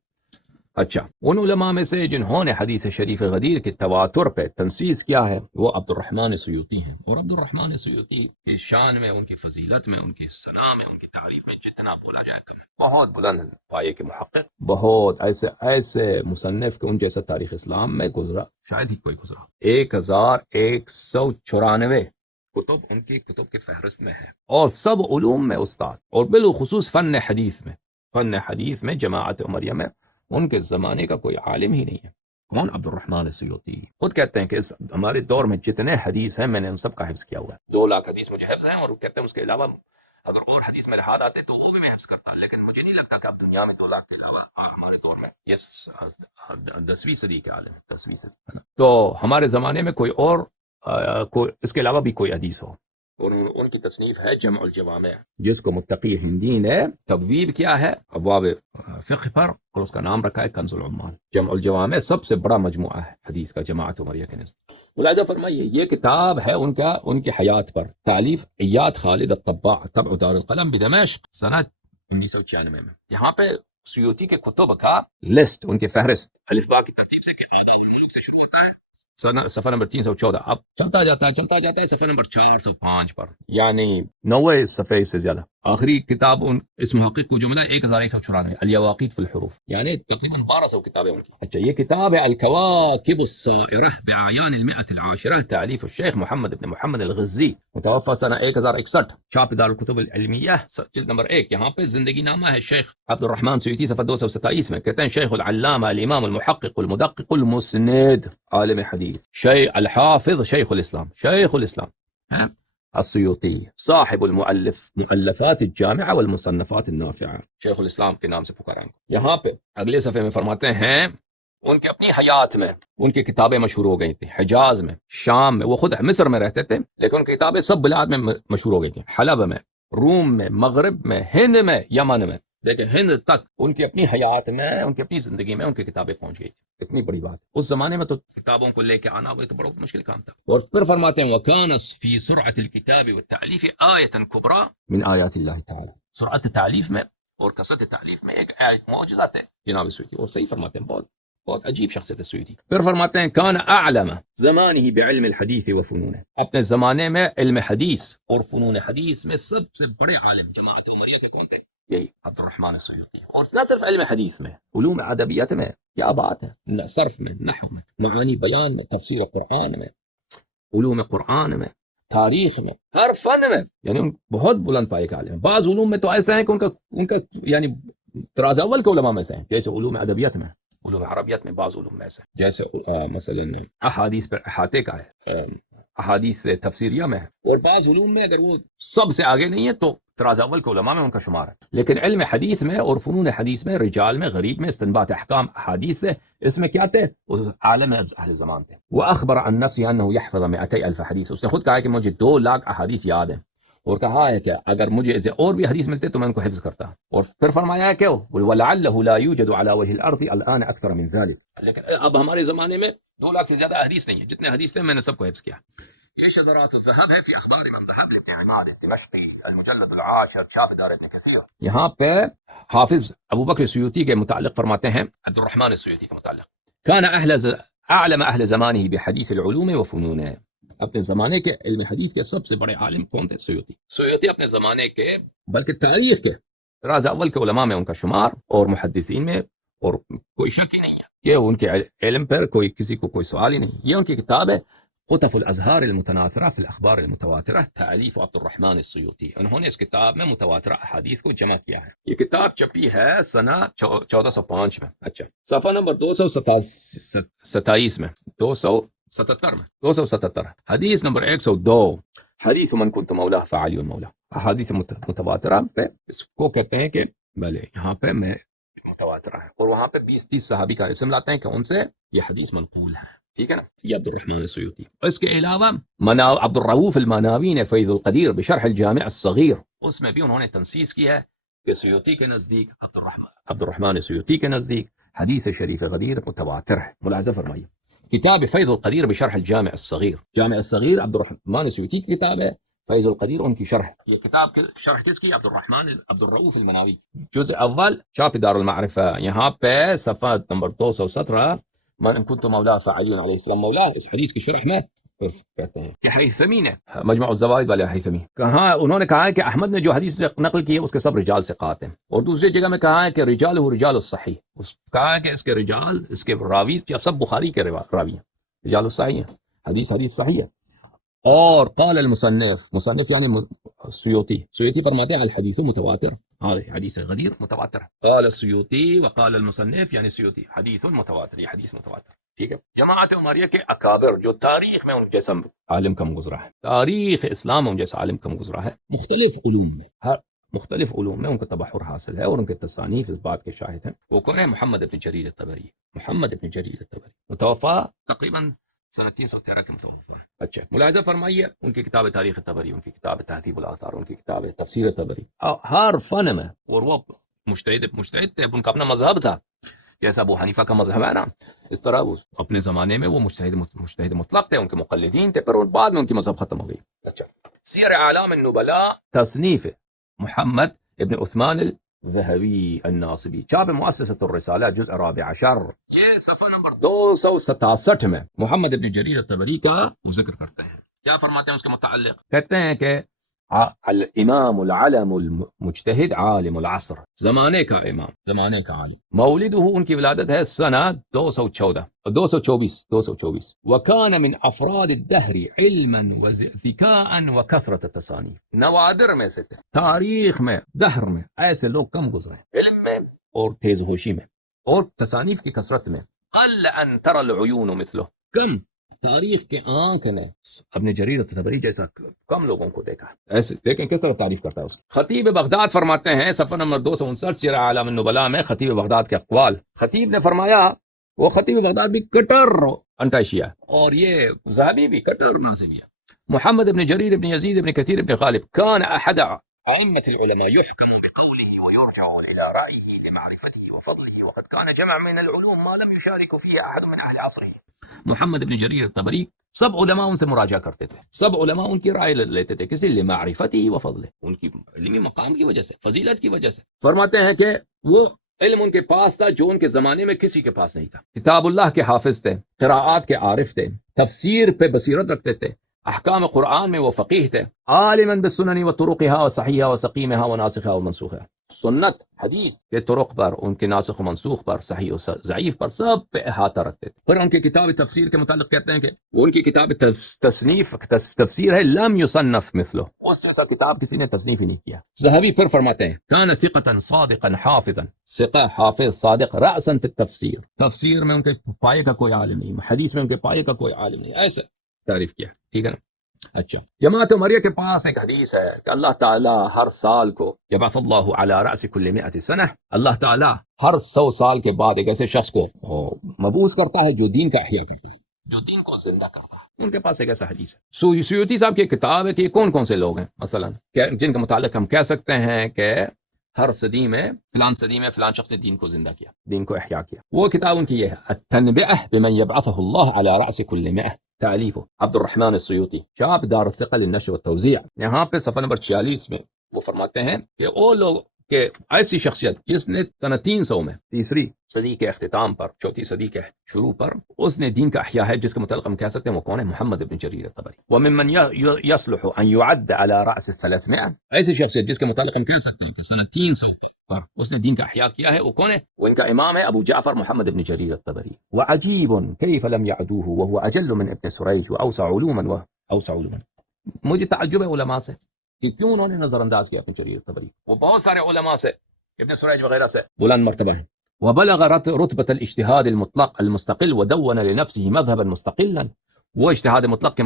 اچھا، ان علماء میں سے جنہوں نے حدیث شریف غدیر کے تواتر پہ تنصیص کیا ہے وہ عبد الرحمن سیوطی ہیں، اور عبد الرحمن سیوطی کی شان میں، ان کی فضیلت میں، ان کی ثنا میں، ان کی تعریف میں جتنا بولا جائے کم، بہت بلند پائے کے محقق، بہت ایسے مصنف کہ ان جیسا تاریخ اسلام میں گزرا شاید ہی کوئی گزرا۔ 1194 کتب ان کی کتب کے فہرست میں ہے، اور سب علوم میں استاد، اور بالخصوص فن حدیث میں جماعت عمریہ میں ان کے زمانے کا کوئی عالم ہی نہیں ہے۔ کون؟ عبد الرحمن سیوطی خود کہتے ہیں کہ ہمارے دور میں جتنے حدیث ہیں میں نے ان سب کا حفظ کیا ہوا ہے، 2 لاکھ حدیث مجھے حفظ ہیں، اور کہتے ہیں اس کے علاوہ اگر اور حدیث میرے ہاتھ آتے تو وہ بھی میں حفظ کرتا، لیکن مجھے نہیں لگتا کہ اب دنیا میں 2 لاکھ کے علاوہ ہمارے دور میں، یہ 10ویں صدی کے عالم ہے، 10ویں صدی، تو ہمارے زمانے میں کوئی اور اس کے علاوہ بھی کوئی حدیث ہو۔ اور ان کی تصنیف ہے جمع الجوامع، جس کو متقی ہندی نے تبویب کیا ہے ابواب فقہ پر، اور اس کا نام رکھا ہے کنز العمان۔ جمع الجوامع سب سے بڑا مجموعہ ہے حدیث کا جماعت عمریہ کے نزد۔ ملاحظہ فرمائیے، یہ کتاب ہے ان کی حیات پر، تالیف ایاد خالد الطباع، طبع دار القلم بدمشق، سنہ 1996 میں۔ یہاں پہ سیوطی کے کتب کا لسٹ، ان کے فہرست الف با کی ترتیب سے کہ آداب الملوک سے شروع ہوتا ہے، صفحہ نمبر 314، اب چلتا جاتا ہے صفحہ نمبر 405 پر، یعنی 90 صفحے سے زیادہ۔ آخری کتاب اس محقق کو جو ملا 1194، الیواقیت فی الحروف، یعنی تقریباً 1200 کتابیں ان کی۔ اچھا، یہ کتاب ہے الکواکب السائرہ بعیان المئۃ العاشرہ، تالیف الشیخ محمد بن محمد الغزی، متوفى سنہ 1061، چھاپ دار الکتب العلمیہ، جلد نمبر 1۔ یہاں پہ زندگی نامہ ہے شیخ عبد الرحمن سیوطی، صفحہ 227 میں، کہتے ہیں شیخ العلامہ الامام المحقق المدقق المسند، عالم حدیث، الحافظ شیخ الاسلام ہے السیوطی، صاحب مؤلفات الجامعہ والمصنفات النافعہ، شیخ الاسلام کے نام سے پکارا ہے۔ یہاں پہ اگلے صفحے میں فرماتے ہیں ان کے اپنی حیات میں ان کی کتابیں مشہور ہو گئی تھیں، حجاز میں، شام میں، وہ خود مصر میں رہتے تھے لیکن ان کی کتابیں سب بلاد میں مشہور ہو گئی تھیں، حلب میں، روم میں، مغرب میں، ہند میں، یمن میں، دیکھیں ہند تک ان کی اپنی حیات میں، ان کی اپنی زندگی میں ان کی کتابیں پہنچ گئی تھی۔ اتنی بڑی بات، اس زمانے میں تو کتابوں کو لے کے آنا وہ تو بڑا مشکل کام تھا۔ اور پھر فرماتے ہیں وَكَانَ فِي سُرْعَةِ الْكِتَابِ وَالتَّعْلِيفِ آیَةً كُبْرَى من آیات اللہ تعالی، سرعت تعلیف میں اور کثرت تعلیف میں ایک معجزہ ہے جناب سیوطی، اور صحیح فرماتے ہیں، بہت بہت عجیب شخصیت السیوطی. پھر فرماتے ہیں کان اعلم زمانہ بعلم الحدیث و فنونہ، اپنے زمانے میں علم حدیث اور فنون حدیث میں سب سے بڑے عالم جماعت عمریہ کے کون تھے؟ یہی عبد الرحمن السیوطی. اور نہ صرف علم حدیث میں، علوم ادبیات میں، کیا بات ہے، صرف میں، نحو میں، معانی بیان میں، تفسیر قرآن میں، علوم قرآن میں، تاریخ میں، ہر فن میں، یعنی ان بہت بلند پائے کا عالم ہے. بعض علوم میں تو ایسا ہے کہ ان کا یعنی طراز اول کے علماء میں سے ہیں، جیسے علوم ادبیات میں، علوم عربیت میں، بعض علوم میں ایسے جیسے مثلا احادیث پر احاطے کا ہے، احادیث تفسیریہ میں ہے. اور بعض علوم میں اگر وہ سب سے آگے نہیں ہے تو طراز اول کے علماء میں ان کا شمار ہے. لیکن علم حدیث میں اور فنون حدیث میں، رجال میں، غریب میں، استنباط احکام احادیث سے، اس میں کیا تھے؟ عالم اہل زمان تھے. وہ اخبر عن نفسه انه يحفظ 200,000 حدیث، اس نے خود کہا ہے کہ مجھے 200,000 احادیث یاد ہیں، اور کہا ہے کہ اگر مجھے اور بھی حدیث ملتے تو میں ان کو حفظ کرتا. اور پھر فرمایا ہے کہ وَلَعَلَّهُ لَا يُوجَدُ عَلَى وَجْهِ الْأَرْضِ الْآنَ أَكْثَرَ مِنْ ذَلِكَ، لیکن اب ہمارے زمانے میں 200,000 سے زیادہ حدیث نہیں ہے. جتنے حدیث تھے میں نے سب کو حفظ کیا. یہ شذرات الذهب ہے فی اخبار من ذهب لابن عماد الدمشقی المجلد العاشر چھاپ دار ابن کثیر. یہاں پہ حافظ ابو بکر سیوطی کے متعلق فرماتے ہیں، عبد الرحمن السیوطی کے متعلق، كان اعلم اہل زمانہ بحدیث العلوم وفنونہ، اپنے زمانے کے علم حدیث کے سب سے بڑے عالم کون تھے؟ سیوطی. سیوطی اپنے زمانے کے بلکہ تاریخ کے راز اول کے علماء میں ان کا شمار، اور محدثین میں، اور کوئی شک ہی نہیں ہے کہ ان کے علم پر کسی کو کوئی سوال ہی نہیں. یہ ان کی کتاب ہے قطف الازہار المتناثرہ فی الاخبار المتواترہ، تالیف عبد الرحمن السیوطی. انہوں نے اس کتاب میں متواترہ احادیث کو جمع کیا ہے. یہ کتاب چھپی ہے سنہ 1405 میں. اچھا، صفحہ نمبر 227 میں، 277 حدیث نمبر 102، حدیث من کنت مولا فعلی مولا. احادیث متواترہ پہ اس کو کہتے ہیں کہ بھلے یہاں پہ میں متواترہ ہے، اور وہاں پہ 20-30 صحابی کا اسم لاتے ہیں کہ ان سے یہ حدیث منقول ہے. ٹھیک ہے نا، یہ عبد الرحمن السیوطی. اس کے علاوہ عبد الرؤوف المناوی نے فیض القدیر بشرح الجامع الصغیر، اس میں بھی انہوں نے تنصیص کی ہے کہ سیوطی کے نزدیک، عبد الرحمن السیوطی کے نزدیک حدیث شریف غدیر متواتر ہے. ملاحظہ فرمائیے، کتاب فیض القدیر بشرح الجامع الصغیر، جامع الصغیر عبد الرحمن السیوطی کی کتاب ہے، فیض القدیر ان کی شرح. یہ کتاب کی شرح کس کی؟ عبد الرؤوف المناوی، جزء اول، چھاپ دار المعرفہ. یہاں پہ صفحہ نمبر 217، من كنت مولا فعلی علیہ السلام مولا، اس حدیث کی شرح میں کہتے ہیں کہ حیثمی نے، مجمع الزوائد والے حیثمی، کہا انہوں نے کہا ہے کہ احمد نے جو حدیث نقل کی ہے اس کے سب رجال ثقات ہیں. اور دوسری جگہ میں کہا ہے کہ رجال رجال الصحیح، کہا ہے کہ اس کے رجال، اس کے راوی سب بخاری کے راوی ہیں، رجال الصحیح ہیں، حدیث صحیح ہے. اور قال مصنف یعنی سیوطی فرماتے ہیں الحدیث متواتر، حدیث غدیر متواتر. قال السیوطی وقال المصنف یعنی سیوطی حدیث متواتر، یہ حدیث متواتر. ٹھیک ہے. جماعت عمریہ کے اکابر جو تاریخ میں ان جیسا عالم کم گزرا ہے، تاریخ اسلام میں ان جیسا عالم کم گزرا ہے، مختلف علوم میں ان کو تبحر حاصل ہے، اور ان کے تصانیف اس بات کے شاہد ہیں. وہ کون ہے؟ محمد ابن جریر الطبری. متوفا تقریباً سنہ 313 کے متوفا. اچھا، ملاحظہ فرمائیے ان کی کتاب تاریخ طبری، ان کی کتاب تہذیب الاثار، ان کی کتاب تفسیر طبری، ہر فن میں. اور وہ مجتہد تھے، ان کا اپنا مذہب تھا، جیسا ابو حنیفہ کا مذہب ہے نا، اس طرح وہ اپنے زمانے میں وہ مجتہد مطلق تھے، ان کے مقلدین تھے، پر بعد میں ان کی مذہب ختم ہو گئی. اچھا، سیر اعلام النبلاء، تصنیف محمد ابن عثمان الذهبی الناصبی، چاپ مؤسسۃ الرسالہ، جزء 14، یہ صفحہ نمبر 267 میں محمد ابن جریر الطبری کا وہ ذکر کرتے ہیں. کیا فرماتے ہیں اس کے متعلق؟ کہتے ہیں کہ الامام العلم المجتہد عالم العصر، زمانے کا امام، زمانے کا عالم. مولدہ، ان کی ولادت ہے سنہ 224 وکان من افراد الدہر علما وذکاء وکثرت التصانیف. نوادر میں سے تھے، تاریخ میں، دہر میں ایسے لوگ کم گزرے ہیں، علم میں اور تیز ہوشی میں اور تصانیف کی کثرت میں. قل ان ترى العیون مثلہ، کم تاریخ کے آنکھ نے اپنے جریر طبری جیسا کم لوگوں کو دیکھا. ایسے دیکھیں کس طرح تعریف کرتا ہے اس کی. خطیب بغداد فرماتے ہیں صفحہ نمبر 259 سیر اعلام النبلاء میں، خطیب بغداد کے اقوال. خطیب نے فرمایا، وہ خطیب بغداد بھی کٹر انٹا شیعہ، اور یہ ذہبی بھی کٹر ناصبی ہے. محمد ابن جریر ابن یزید ابن کثیر ابن غالب كان احد ائمة العلماء يحكم بقوله ويرجع الى رأيه لمعرفته وفضله، وقد كان جمع من العلوم ما لم يشارك فيه احد من اهل عصره. محمد ابن جریر الطبری سب علماء ان سے مراجعہ کرتے تھے، سب علماء ان کی رائے لیتے تھے، کسی لمعرفته وفضله، ان کی علمی مقام کی وجہ سے، فضیلت کی وجہ سے. فرماتے ہیں کہ وہ علم ان کے پاس تھا جو ان کے زمانے میں کسی کے پاس نہیں تھا. کتاب اللہ کے حافظ تھے، قراءات کے عارف تھے، تفسیر پہ بصیرت رکھتے تھے، احکام قرآن میں وہ فقیہ تھے، عالما بالسنن وطرقها وصحیحها وسقیمها وناسخها ومنسوخها. سنت حدیث کے طرق پر، ان کے ناسخ و منسوخ پر، صحیح و ضعیف پر، سب پہ احاطہ رکھتے تھے. پھر ان کی کتاب تفسیر کے متعلق کہتے ہیں کہ وہ ان کی کتاب تفسیر ہے لم یصنف مثلہ، اس جیسا کتاب کسی نے تصنیف ہی نہیں کیا. ذہبی پھر فرماتے ہیں کان ثقة صادقا حافظا، ثقہ حافظ صادق، رأسا فی التفسیر، تفسیر میں ان کے پائے کا کوئی عالم نہیں، حدیث میں ان کے پائے کا کوئی عالم نہیں، ایسے تعریف کیا. ٹھیک ہے نا. اچھا، جماعت عمریہ کے پاس ایک حدیث ہے کہ اللہ تعالیٰ ہر سال کو یبعث اللہ علی رأس کل 100 سنہ، اللہ تعالیٰ ہر 100 سال کے بعد ایک ایسے شخص کو مبعوث کرتا ہے جو دین کا احیاء کرتا ہے، جو دین کو زندہ کرتا ہے. ان کے پاس ایک ایسا حدیث ہے. سیوطی صاحب کی کتاب ہے کہ یہ کون کون سے لوگ ہیں مثلا جن کے متعلق ہم کہہ سکتے ہیں کہ ہر صدی میں فلان شخص نے دین کو زندہ کیا، دین کو احیاء کیا. وہ کتاب ان کی یہ ہے التنبئہ بمن یبعثہ اللہ علی رأس کل 100، تعلیف عبد الرحمن السیوطی، چاپ دار الثقل للنشر والتوزیع. یہاں پہ صفحہ نمبر 46 میں وہ فرماتے ہیں کہ وہ لوگ کہ ایسی شخصیت جس نے سنہ 300 میں، تیسری صدی کے اختتام پر، چوتھی صدی کے شروع پر اس نے دین کا احیاء ہے، جس کے متعلق ہم کہہ سکتے ہیں وہ کون ہے؟ محمد ابن جریر الطبری. وممن يصلح ان يعد على رأس 300، ایسی شخصیت جس کے متعلق ہم کہہ سکتے ہیں کہ سنہ 300 پر اس نے دین کا احیاء کیا ہے، وہ کون ہے؟ وہ ان کا امام ہے ابو جعفر محمد ابن جریر الطبری. وعجیب کیف لم يعدوه وهو اجل من ابن سریج واوسع علوما. مجھے تعجب ہے علماء سے کہ کیوں انہوں نے نظر انداز کیا ابن جریر الطبری. وہ بہت سارے علماء سے، ابن سریج وغیرہ سے بلند مرتبہ ہیں. وبلغ رتبة الاجتهاد المطلق المستقل ودون لنفسه مذهبا مستقلا، وہ اجتہاد مطلق کے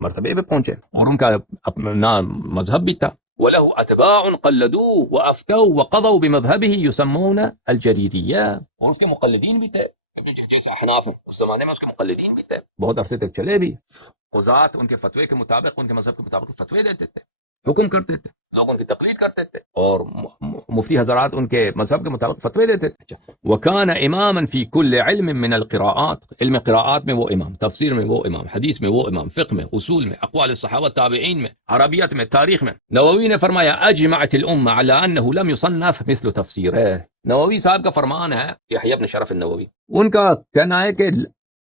مرتبے پہ پہنچے اور ان کا اپنا مذہب بھی تھا. وله اتباع قلدوه وافتوا وقضوا بمذهبه يسمون الجريرية، اور اس کے مقلدین بھی تھے، جیسے احناف اس زمانے میں اس کے مقلدین بھی تھے، بہت عرصے تک چلے بھی. قضات ان کے فتوے کے مطابق، ان کے مذہب کے مطابق فتوے دیتے تھے، حکم کرتے تھے، لوگ ان کی تقلید کرتے تھے، اور مفتی حضرات ان کے مذہب کے مطابق فتوے دیتے تھے. وکان اماما فی کل علم من القراءات، علم قراءات میں وہ امام، تفسیر میں وہ امام، حدیث میں وہ امام، فقہ میں، اصول میں، اقوال الصحابہ تابعین میں، عربیت میں، تاریخ میں. نووی نے فرمایا اجمعت الامہ علی انہ لم یصنف مثل تفسیرہ. نووی صاحب کا فرمان ہے، یحییٰ بن شرف النووی، ان کا کہنا ہے کہ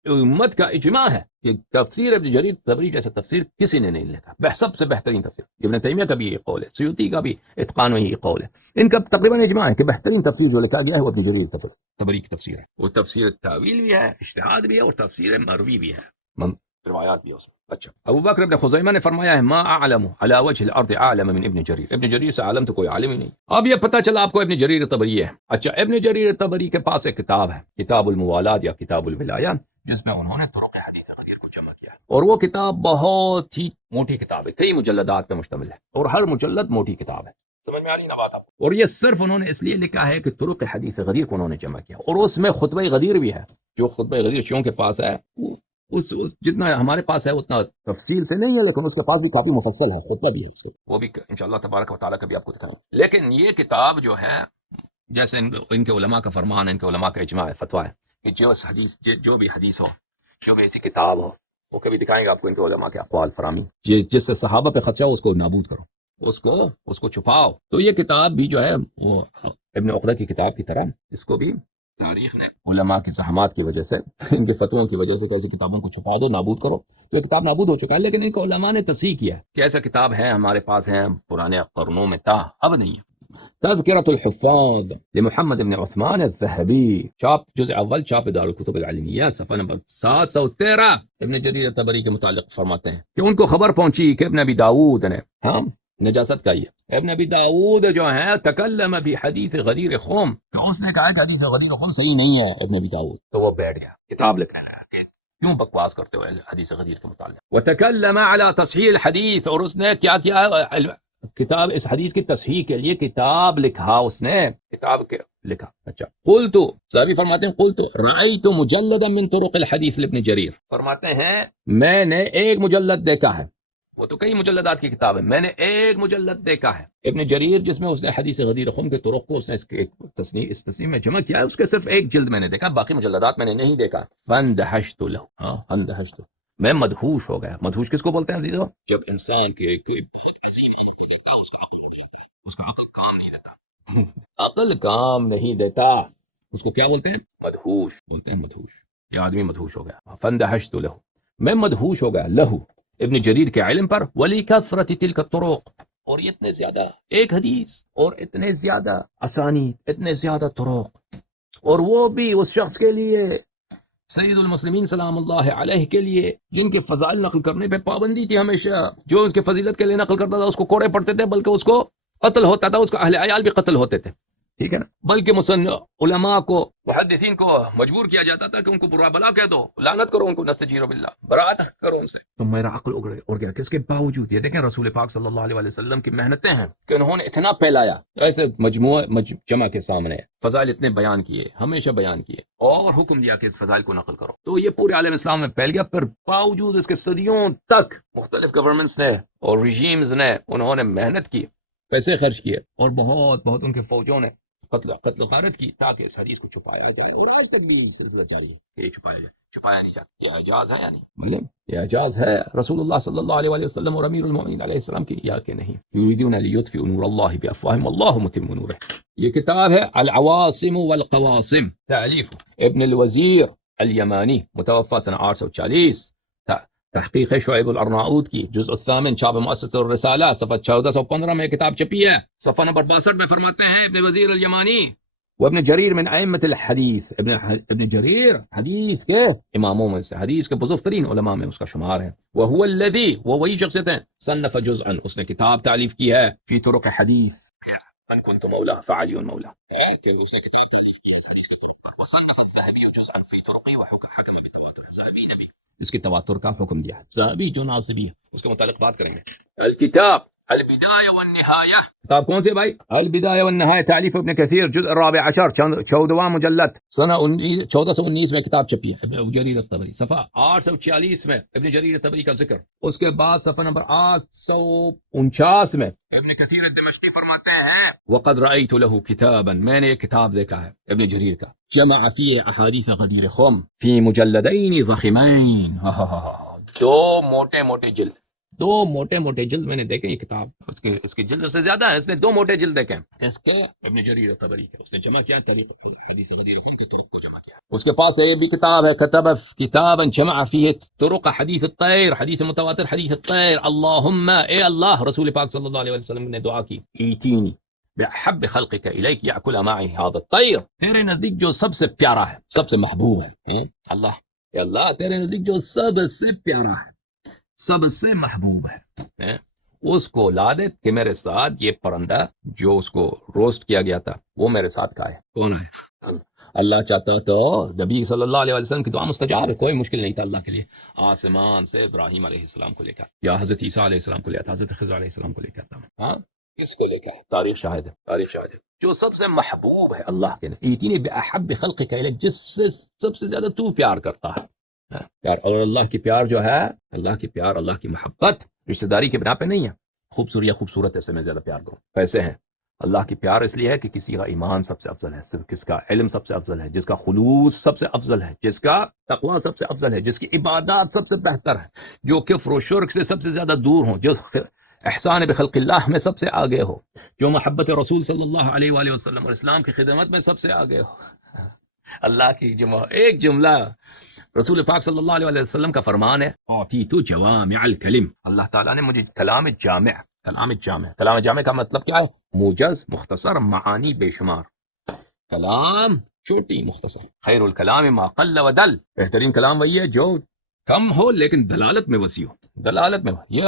امت کا اجماع ہے کہ تفسیر ابن جریر طبری جیسا تفسیر کسی نے نہیں لکھا، سب سے بہترین تفسیر. ابن تیمیہ کا بھی یہ قول ہے، سیوطی کا بھی اتقان میں یہ قول ہے، ان کا تقریباً اجماع ہے کہ بہترین تفسیر جو لکھا گیا ہے وہ ابن جریر طبری کی تفسیر ہے. وہ تفسیر تعویل بھی ہے، اجتہاد بھی ہے، اور تفسیر مروی بھی ہے، روایات بھی ہے اس میں. اچھا، ابو بکر ابن خزیمہ نے فرمایا ہے ما اعلم علی وجه الارض اعلم من ابن جریر، ابن جریر سے عالم تو کوئی عالم ہی نہیں. اب یہ پتہ چلا آپ کو ابن جریر طبری ہے. اچھا، ابن جریر طبری کے پاس ایک کتاب ہے، کتاب الموالات یا کتاب الولایات، جس میں انہوں نے طرق حدیث غدیر کو جمع کیا ہے. اور وہ کتاب بہت ہی موٹی کتاب ہے، کئی مجلدات پہ مشتمل ہے، اور ہر مجلد موٹی کتاب ہے. سمجھ میں آ رہی نا بات آپ کو؟ اور یہ صرف انہوں نے اس لیے لکھا ہے کہ طرق حدیث غدیر کو انہوں نے جمع کیا، اور اس میں خطبہ غدیر بھی ہے. جو خطبہ غدیر شیعوں کے پاس ہے، اس جتنا ہمارے پاس ہے اتنا تفصیل سے نہیں ہے، لیکن اس کے پاس بھی کافی مفصل ہے، خطبہ بھی ہے اس سے، وہ بھی انشاءاللہ تبارک و تعالیٰ کبھی آپ کو دکھائیں. لیکن یہ کتاب جو ہے، جیسے ان کے علماء کا فرمان ہے، ان کے علماء کا اجماع ہے، فتویٰ ہے کہ جو بھی حدیث ہو، جو بھی ایسی کتاب ہو، وہ کبھی دکھائیں گے آپ کو ان کے علماء کے اقوال فرامی، جس سے صحابہ پہ خدشہ ہو اس کو نابود کرو، اس کو چھپاؤ. تو یہ کتاب بھی جو ہے وہ ابن عقدہ کی کتاب کی طرح، اس کو بھی تاریخ نے علماء کے زحمات کی وجہ سے، ان کے فتووں کی وجہ سے ایسی کتابوں کو چھپا دو، نابود کرو. تو یہ کتاب نابود ہو چکا ہے، لیکن ان کو علماء نے تصحیح کیا کہ ایسا کتاب ہے، ہمارے پاس ہے، پرانے قرنوں میں تھا، اب نہیں ہے. تذکرۃ الحفاظ لمحمد بن عثمان الذهبی، چاپ جزء اول، چاپ دار الکتب العلمیہ، صفحہ نمبر 713. ابن جریر طبری کے متعلق فرماتے ہیں کہ ان کو خبر پہنچی کہ ابن ابی داؤد نے نجاست کا یہ ابن ابی داؤد جو ہے تکلم فی حدیث غدیر خم، کہ اس نے کہا کہ حدیث غدیر خم صحیح نہیں ہے ابن ابی داؤد. تو وہ بیٹھ گیا کتاب لکھنے لگا کہ کیوں بکواس کرتے ہو حدیث غدیر کے متعلق. وتکلم علی تصحیح الحدیث، اور اس نے کیا کیا، کتاب اس حدیث کی تصحیح کے لیے کتاب لکھا، اس نے کتاب کے لکھا. اچھا، قلت، صحابی فرماتے ہیں قلت رأیت مجلدا من طرق الحدیث لابن جریر، فرماتے ہیں میں نے ایک مجلد دیکھا ہے، وہ تو کئی مجلدات کی کتاب ہے، میں نے ایک مجلد دیکھا ہے ابن جریر، جس میں اس نے حدیث غدیر خم کے طرق کو اس نے اس تصنیف میں جمع کیا ہے. اس کے صرف ایک جلد میں نے دیکھا، باقی مجلدات میں نے نہیں دیکھا. فاندہشت له، اندہشت، میں مدہوش ہو گیا. مدہوش کس کو بولتے ہیں عزیزو؟ جب انسان کے کوئی بہت عظیم اس کا عقل کام نہیں دیتا، عقل کام نہیں دیتا. اس کو کیا بولتے ہیں؟ مدہوش بولتے ہیں. مدہوش، یہ آدمی مدہوش ہو گیا. فندہشت لہو، میں مدہوش ہو گیا لہو ابن جریر کے علم پر. ولی کثرت تلک الطرق، اور یہ اتنے زیادہ ایک حدیث اور اتنے زیادہ اسانید، اتنے زیادہ طرق، اور وہ بھی اس شخص کے لیے سید المسلمین سلام اللہ علیہ کے لیے جن کے فضائل نقل کرنے پہ پابندی تھی ہمیشہ. جو ان کے فضیلت کے لیے نقل کرتا تھا اس کو کوڑے پڑتے تھے، بلکہ اس کو قتل ہوتا تھا، اس کا اہل عیال بھی قتل ہوتے تھے. ٹھیک ہے نا. بلکہ علماء کو، محدثین کو مجبور کیا جاتا تھا کہ ان کو برا بلا کہہ دو، لعنت کرو ان کو، نستجیر باللہ، برات کرو ان سے. تو میرا عقل اڑ گیا. کس کے باوجود یہ دیکھیں رسول پاک صلی اللہ علیہ وسلم کی محنتیں ہیں کہ انہوں نے اتنا پھیلایا، ایسے مجموعہ جمع کے سامنے فضائل اتنے بیان کیے، ہمیشہ بیان کیے، اور حکم دیا کہ اس فضائل کو نقل کرو. تو یہ پورے عالم اسلام میں پھیل گیا. پھر باوجود اس کے صدیوں تک مختلف گورنمنٹس نے اور رجیمز نے انہوں نے محنت کی، پیسے خرچ کیے، اور بہت ان کے فوجوں نے قتل غارت کی تاکہ اس حدیث کو چھپایا جائے. اور آج تک بھی سلسلہ جاری ہے کہ یہ چھپایا جائے، چھپایا نہیں جاتا. یہ اعجاز ہے یا نہیں؟ بلے یہ اعجاز ہے رسول اللہ صلی اللہ علیہ وسلم اور امیر المؤمنین علیہ السلام کی، یا کہ نہیں؟ یریدون لیطفئوا نور اللہ بافواہہم واللہ متم نورہ. یہ کتاب ہے العواصم والقواسم، تالیف ابن الوزیر الیمانی، متوفى سنہ 840، تحقیق شعیب الارناؤوط کی، جزء الثامن، چھاپ مؤسسۃ الرسالہ، صفحہ 1415 میں کتاب چھپی ہے. صفحہ نمبر 62 میں فرماتے ہیں ابن وزیر الیمانی، وابن جریر من ائمۃ الحدیث، ابن جریر حدیث کے اماموں میں سے، حدیث کے بزرگ ترین علماء میں اس کا شمار ہے. وهو الذی، وہ وہی شخصیت ہیں، صنف جزءا، اس نے کتاب تعلیف کی ہے، فی طرق حدیث من کنت مولا فعلی مولا، کہ اس نے کتاب تعلیف کی ہے اس حدیث کے طرق پر. وصنف الذهبی جزءا فی طرقه وحکم بالتواتر، ذهبی نے بھی اس کی تواتر کا حکم دیا ہے. ذهبی جو ناصبی ہے اس کے متعلق بات کریں گے. الکتاب البدایہ والنہایہ، کتاب کون سے بھائی؟ البدایہ والنہایہ، تالیف ابن کثیر، جزء الرابع عشر، 14واں مجلد، سنہ 1419 میں کتاب چھپی ہے. ابن جریر الطبری، صفحہ 846 میں ابن جریر الطبری کا ذکر. اس کے بعد صفحہ نمبر 849 میں ابن کثیر الدمشقی فرماتے ہیں وقد رأیت له کتابا، میں نے ایک کتاب دیکھا ہے ابن جریر کا، جمع فیہ احادیث غدیر خم فی مجلدین ضخمین، دو موٹے موٹے جلد، دو موٹے موٹے جلد میں نے دیکھے. یہ کتاب اس کی جلد سے زیادہ ہے، اس نے دو موٹے جلد دیکھے اس کے، ابن جریر طبری کے. اس نے جمع کیا طریق حدیث غدیر خم کے طرق کو جمع کیا. اس کے پاس یہ بھی کتاب ہے، کتب کتابا جمع فیہ طرق حدیث الطیر، حدیث متواتر حدیث الطیر. اللہم، اے اللہ، رسول پاک صلی اللہ علیہ وسلم نے دعا کی، ایتینی بحب خلقک الیک یاکل معی هذا الطیر، تیرے نزدیک جو سب سے پیارا ہے، سب سے محبوب ہے، اللہ، اے اللہ تیرے نزدیک جو سب سے پیارا ہے، سب سے محبوب ہے، اس کو لا دے کہ میرے ساتھ یہ پرندہ جو اس کو روسٹ کیا گیا تھا وہ میرے ساتھ کا ہے. کون ہے؟ اللہ چاہتا تو نبی صلی اللہ علیہ وسلم کی دعا مستجاب ہے، کوئی مشکل نہیں تھا اللہ کے لیے. آسمان سے ابراہیم علیہ السلام کو لے کر، یا حضرت عیسیٰ علیہ السلام کو لے کر، حضرت خضر علیہ السلام کو لے کر، ہاں کس کو لے کر؟ تاریخ شاہد ہے، تاریخ شاہد ہے. جو سب سے محبوب ہے اللہ کے، ایتینی بأحب خلقک الیک، جس سے سب سے زیادہ تو پیار کرتا ہے. پیار، اور اللہ کی پیار جو ہے، اللہ کی پیار، اللہ کی محبت رشتہ داری کے بنا پہ نہیں ہے. خوبصورت ایسے میں زیادہ پیار کروں، پیسے ہیں. اللہ کی پیار اس لیے ہے کہ کسی کا ایمان سب سے افضل ہے، کس کا علم سب سے افضل ہے، جس کا خلوص سب سے افضل ہے، جس کا تقوی سب سے افضل ہے، جس کی عبادات سب سے بہتر ہے، جو کفر و شرک سے سب سے زیادہ دور ہوں، جو احسان بخلق اللہ میں سب سے آگے ہو، جو محبت رسول صلی اللہ علیہ وآلہ وسلم اور اسلام کی خدمت میں سب سے آگے ہو. اللہ کی ایک جملہ رسول پاک صلی اللہ علیہ وسلم کا فرمان ہے، اعطیت جوامع الکلم، اللہ تعالیٰ نے مجھے کلام جامع کا مطلب کیا ہے؟ موجز، مختصر، معانی بے شمار. کلام چھوٹی مختصر، خیر الکلام ما قل و دل، بہترین کلام وہی ہے جو کم ہو لیکن دلالت میں وسیع ہو. دلالت میں یہ